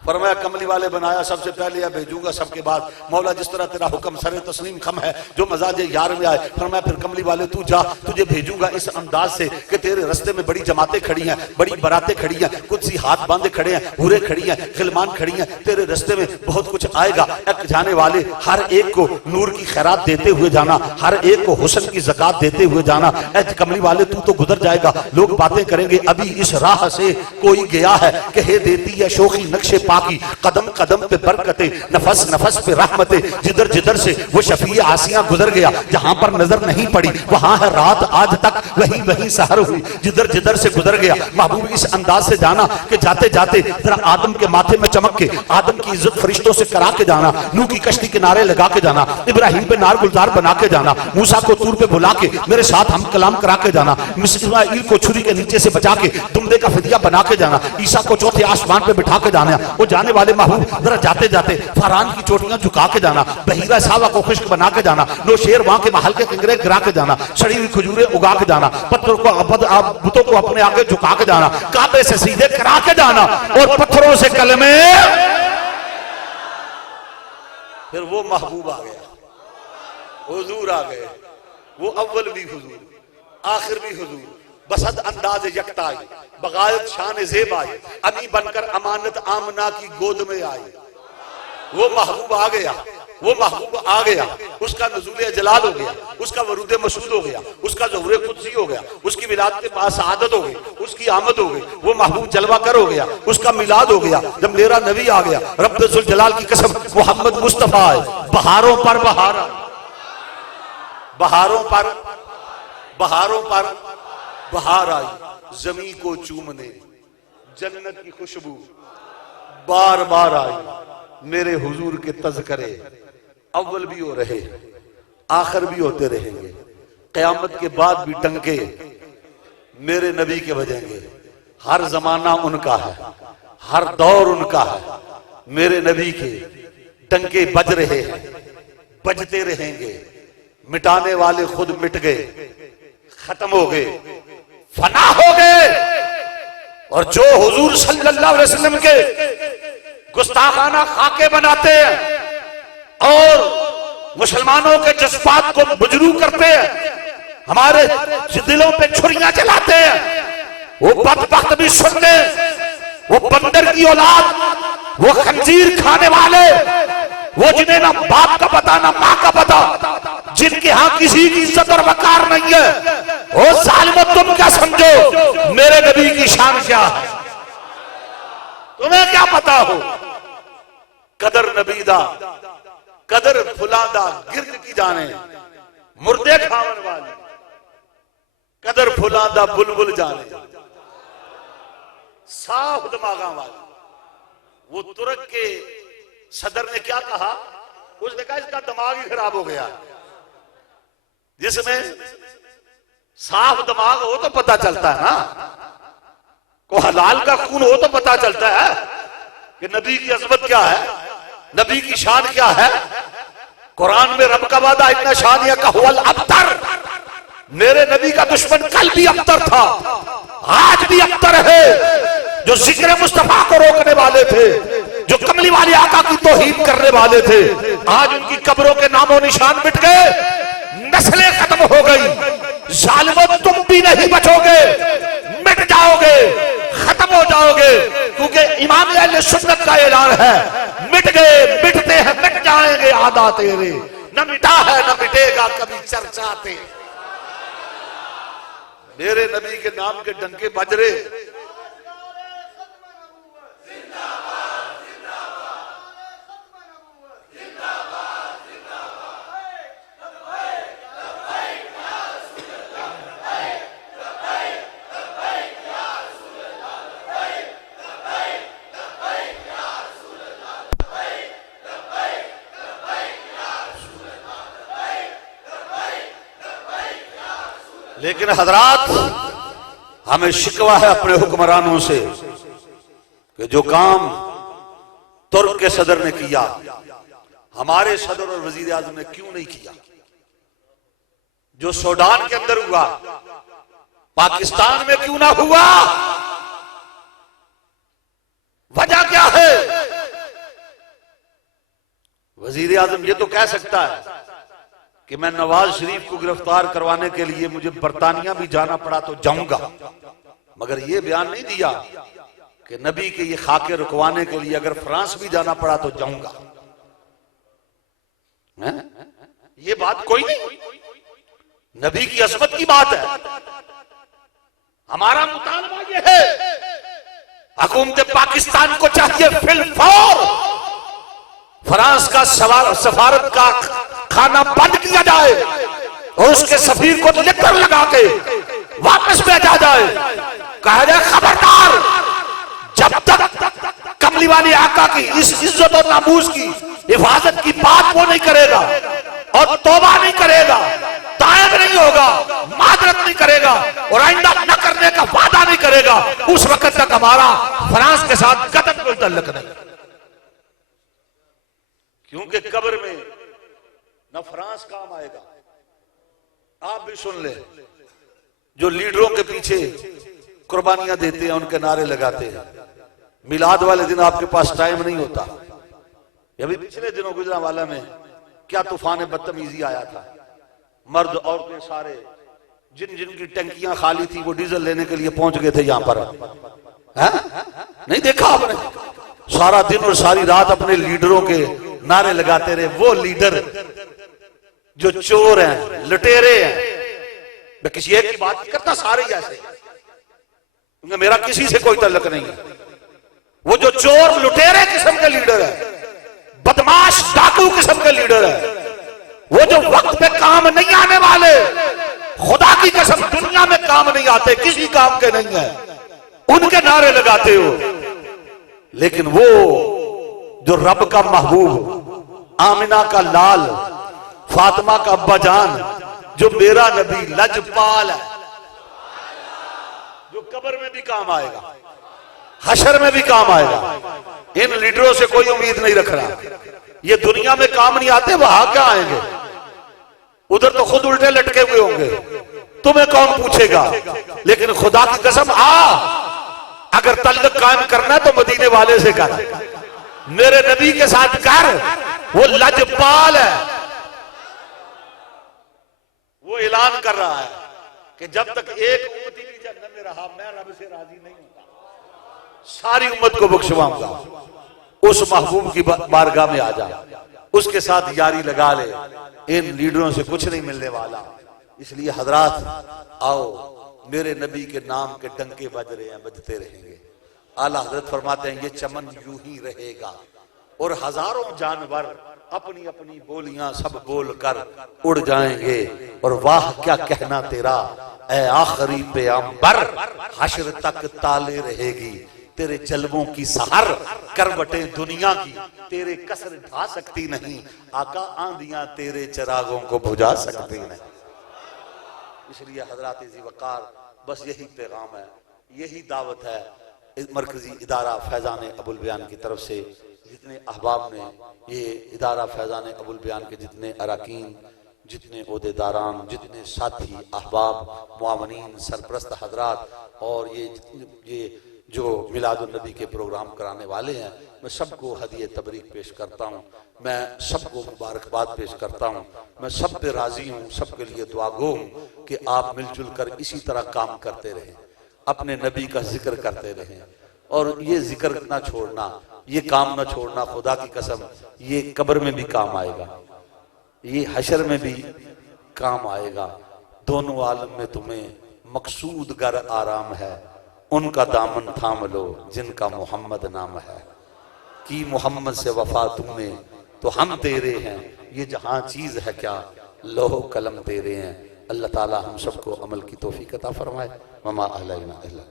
फरमाया कमली वाले बनाया सबसे पहले, या भेजूंगा सबके बाद। मौला जिस तरह तेरा हुक्म सरे तस्लीम खम है जो मजाज यार में आए। फरमाया फिर कमली वाले तू जा, तुझे भेजूंगा इस अंदाज से कि तेरे रास्ते में बड़ी जमातें खड़ी हैं, बड़ी बरातें खड़ी हैं, कुछ सी हाथ बांधे खड़े हैं, हुरे खड़ी हैं, खिलमान खड़ी हैं। तेरे रास्ते में बहुत कुछ आएगा। एक जाने वाले हर एक को नूर की खैरात देते हुए जाना, हर एक को हुस्न की ज़कात देते हुए जाना। ए कमली वाले तू तो गुजर जाएगा, लोग बातें करेंगे अभी इस राह से कोई गया है, कहे देती है शोखी नक्शे पाकी, कदम कदम पे बरकते, नफस नफस पे रहमते, जिधर जिधर से वो शफी आसिया गुजर गया, जहां पर नजर नहीं पड़ी वहां है रात आज तक, वही वही सहर हुई, जिधर जिधर से गुजर गया। महबूब इस अंदाज से जाना कि जाते जाते जरा आदम के माथे में चमक के आदम की इज्जत फरिश्तों से करा के जाना, नूह की कश्ती किनारे लगा के जाना, इब्राहिम पे नार गुलजार बना के जाना, मूसा को तूर पे बुला के मेरे साथ हम कलाम करा के जाना, इस्माइल को छुरी के नीचे से बचा के दुम्बे का फिदिया बना के जाना, ईसा को चौथे आसमान पे बिठा के जाना। वो जाने वाले महबूब जरा जाते जाते फरान की चोटियां झुका के जाना, बहीरा सावा को खुश्क बना के जाना, नौशेर वहां के महल के किंगरे गिरा के जाना, सड़ी हुई खजूरें उगा के जाना, पत्थरों को बुतों को अपने आगे झुका के जाना, काबे से सीधे करा के जाना, और पत्थरों से कलमे। फिर वो महबूब आ गया, हुजूर आ गए, वो अव्वल भी हुजूर, आखिर भी हुजूर, बसद अंदाज यकताई, बगायत शान ज़ेब आई, अमी बनकर अमानत आमना की गोद में आई। वो महबूब आ गया, वो महबूब आ गया, उसका नुज़ूल जलाल हो गया, उसका वरूद मसूद हो गया, उसका ज़ुहूर कुदसी हो गया, उसकी विलादत बासआदत हो गई, उसकी आमद हो गई, वो महबूब जलवा कर हो गया, उसका मिलाद हो गया। जब मेरा नबी आ गया, रब्बे ज़ुल जलाल की कसम, मोहम्मद मुस्तफ़ा आए, बहारों पर बहार, बहारों पर बहारों पर बहार आई, जमी को चूमने जन्नत की खुशबू बार बार आई। मेरे हुजूर के तज़किरे अव्वल भी हो रहे, आखिर भी होते रहेंगे, क़यामत के बाद भी टंके मेरे नबी के बजेंगे। हर जमाना उनका है, हर दौर उनका है, मेरे नबी के टंके बज रहे हैं, बजते रहेंगे। मिटाने वाले खुद मिट गए, खत्म हो गए, फना हो गए, और जो हुजूर सल्लल्लाहु अलैहि वसल्लम के गुस्ताखाना खाके बनाते हैं और मुसलमानों के जज्बात को बुजरू करते हैं, हमारे दिलों पे छुरियां चलाते हैं, वो बदबख्त भी सुन ले, वो बंदर की औलाद, वो खंजीर खाने वाले, वो जिन्हें ना बाप का पता ना माँ का पता, जिनके यहाँ किसी की इज्जत और वकार नहीं है, वो जालिमो तुम क्या समझो मेरे नबी की शान क्या है? तुम्हें क्या पता हो? कदर नबी दा, कदर फुलादा गिरद की जाने, मुर्दे खावन वाली, कदर फुलादा बुलबुल जाने, साफ दिमागा वाली। वो तुर्क के सदर ने क्या कहा? उसने कहा इसका दिमाग ही खराब हो गया। जिसमें साफ दिमाग हो तो पता चलता है ना, को हलाल का खून हो तो पता चलता है कि नबी की अजमत क्या है, नबी की शान क्या है। कुरान में रब का वादा इतना शानिया का हुवल अब्तर, मेरे नबी का दुश्मन कल भी अब्तर था, आज भी अब्तर है। जो जिक्र मुस्तफा को रोकने वाले थे, जो कमली वाले आका की तौहीन करने वाले थे, आज उनकी कब्रों के नामो निशान मिट गए, नस्लें खत्म हो गई। जालिमो तुम भी नहीं बचोगे, मिट जाओगे, खत्म हो जाओगे, क्योंकि इमाम अहले सुन्नत का ऐलान है, मिट गए, मिटते हैं, मिट जाएंगे आदा तेरे, न मिटा है न मिटेगा कभी चर्चा तेरे। मेरे नबी के नाम के डंके बज रहे। लेकिन हजरात, हमें शिकवा है अपने हुक्मरानों से कि जो काम तुर्क के सदर ने किया, हमारे सदर और वजीर आजम ने क्यों नहीं किया? जो सूडान के अंदर हुआ, पाकिस्तान में क्यों ना हुआ? वजह क्या है? वजीर आजम ये तो कह सकता है कि मैं नवाज शरीफ को गिरफ्तार करवाने के लिए मुझे बरतानिया भी जाना पड़ा तो जाऊंगा, मगर यह बयान नहीं दिया कि नबी के ये खाके रुकवाने के लिए अगर फ्रांस भी जाना पड़ा तो जाऊंगा। ये बात कोई नहीं, नबी की अजमत की बात है। हमारा मुतालबा ये है, हुकूमत पाकिस्तान को चाहिए फिलफौर फ्रांस का सफारत का खाना बंद किया जाए और उसके सफीर को लेकर लगा के वापस भेजा जाए। कहा जाए खबरदार, जब तक कमली वाली आका की इस इज्जत और नामूस की हिफाजत की बात वो नहीं करेगा और तौबा नहीं करेगा, तायब नहीं होगा, मादरत नहीं करेगा और आइंदा न करने का वादा नहीं करेगा, उस वक्त तक हमारा फ्रांस के साथ कतई कोई ताल्लुक नहीं। क्योंकि कब्र में न फ्रांस काम आएगा। आप भी सुन ले, जो लीडरों के पीछे कुर्बानियां देते हैं, उनके नारे लगाते हैं, मिलाद वाले दिन आपके पास टाइम नहीं होता। अभी पिछले दिनों गुजरांवाला में क्या तूफान बदतमीजी आया था, मर्द औरतें सारे जिन जिन की टंकियां खाली थी वो डीजल लेने के लिए पहुंच गए थे यहां पर। नहीं देखा आपने? सारा दिन और सारी रात अपने लीडरों के नारे लगाते रहे। वो लीडर जो चोर हैं, लुटेरे हैं, मैं किसी एक की बात नहीं करता, सारे ही ऐसे, क्योंकि मेरा किसी से कोई ताल्लुक नहीं है। वो जो चोर लुटेरे किस्म के लीडर है, बदमाश डाकू किस्म के लीडर है, वो जो वक्त पे काम नहीं आने वाले, खुदा की कसम दुनिया में काम नहीं आते, किसी काम के नहीं है, उनके नारे लगाते हो। लेकिन वो जो रब का महबूब, आमिना का लाल, फातिमा का अब्बा जान, जो मेरा नबी लजपाल है, जो कब्र में भी काम आएगा, हशर में भी काम आएगा, इन लीडरों से कोई उम्मीद नहीं रख रहा। ये दुनिया में काम नहीं आते, वहां क्या आएंगे? उधर तो खुद उल्टे लटके हुए होंगे, तुम्हें कौन पूछेगा? लेकिन खुदा की कसम, अगर तल्लुक कायम करना है तो मदीने वाले से कर, मेरे नबी के साथ कर। वो लजपाल है, वो ऐलान कर रहा है कि जब तक एक उम्मती भी जन्नत में रहा मैं रब से राजी नहीं होता, सारी उम्मत को बख्शवाऊंगा। उस महबूब की बारगाह में आ जा, उसके साथ यारी लगा ले, इन लीडरों से कुछ नहीं मिलने वाला। इसलिए हजरात आओ, मेरे नबी के नाम के डंके बज रहे हैं, बजते रहेंगे। आला हजरत फरमाते हैं ये चमन यूं ही रहेगा और हजारों जानवर अपनी अपनी बोलियां सब बोल कर उड़ जाएंगे। और वाह क्या कहना तेरा ऐ आखिरी पैगंबर, हश्र तक ताले रहेगी तेरे जलवों की सहर, करवटें दुनिया की तेरे कसर ढा सकती नहीं, आका आंधियां तेरे चिरागों को बुझा सकती नहीं। इसलिए हजरात जी वकार बस यही पैगाम है, यही दावत है मरकजी इदारा फैजान अबुल बयान की तरफ से। जितने अहबाब ने ये इदारा फैजान अबुल बयान के जितने अरकान, जितने ओहदेदारान, जितने साथी अहबाब, मुआवनीन, सरप्रस्त हजरात और ये जो मिलादुन नबी के प्रोग्राम कराने वाले हैं, मैं सबको हदिये तबरीक पेश करता हूँ, मैं सबको मुबारकबाद पेश करता हूँ। मैं सब पे राजी हूँ, सबके लिए दुआगो हूँ कि आप मिलजुल कर इसी तरह काम करते रहें, अपने नबी का जिक्र करते रहें। और ये जिक्र ना छोड़ना, ये काम ना छोड़ना, खुदा की कसम ये कब्र में भी काम आएगा, ये हशर में भी काम आएगा। दोनों आलम में तुम्हें मकसूद गर आराम है, उनका दामन थाम लो जिनका मोहम्मद नाम है। कि मोहम्मद से वफा तुमने तो हम तेरे हैं, ये जहां चीज है क्या लोहो कलम तेरे हैं। अल्लाह ताला हम सबको अमल की तौफीक अता फरमाए। वमा अलैना इल्ला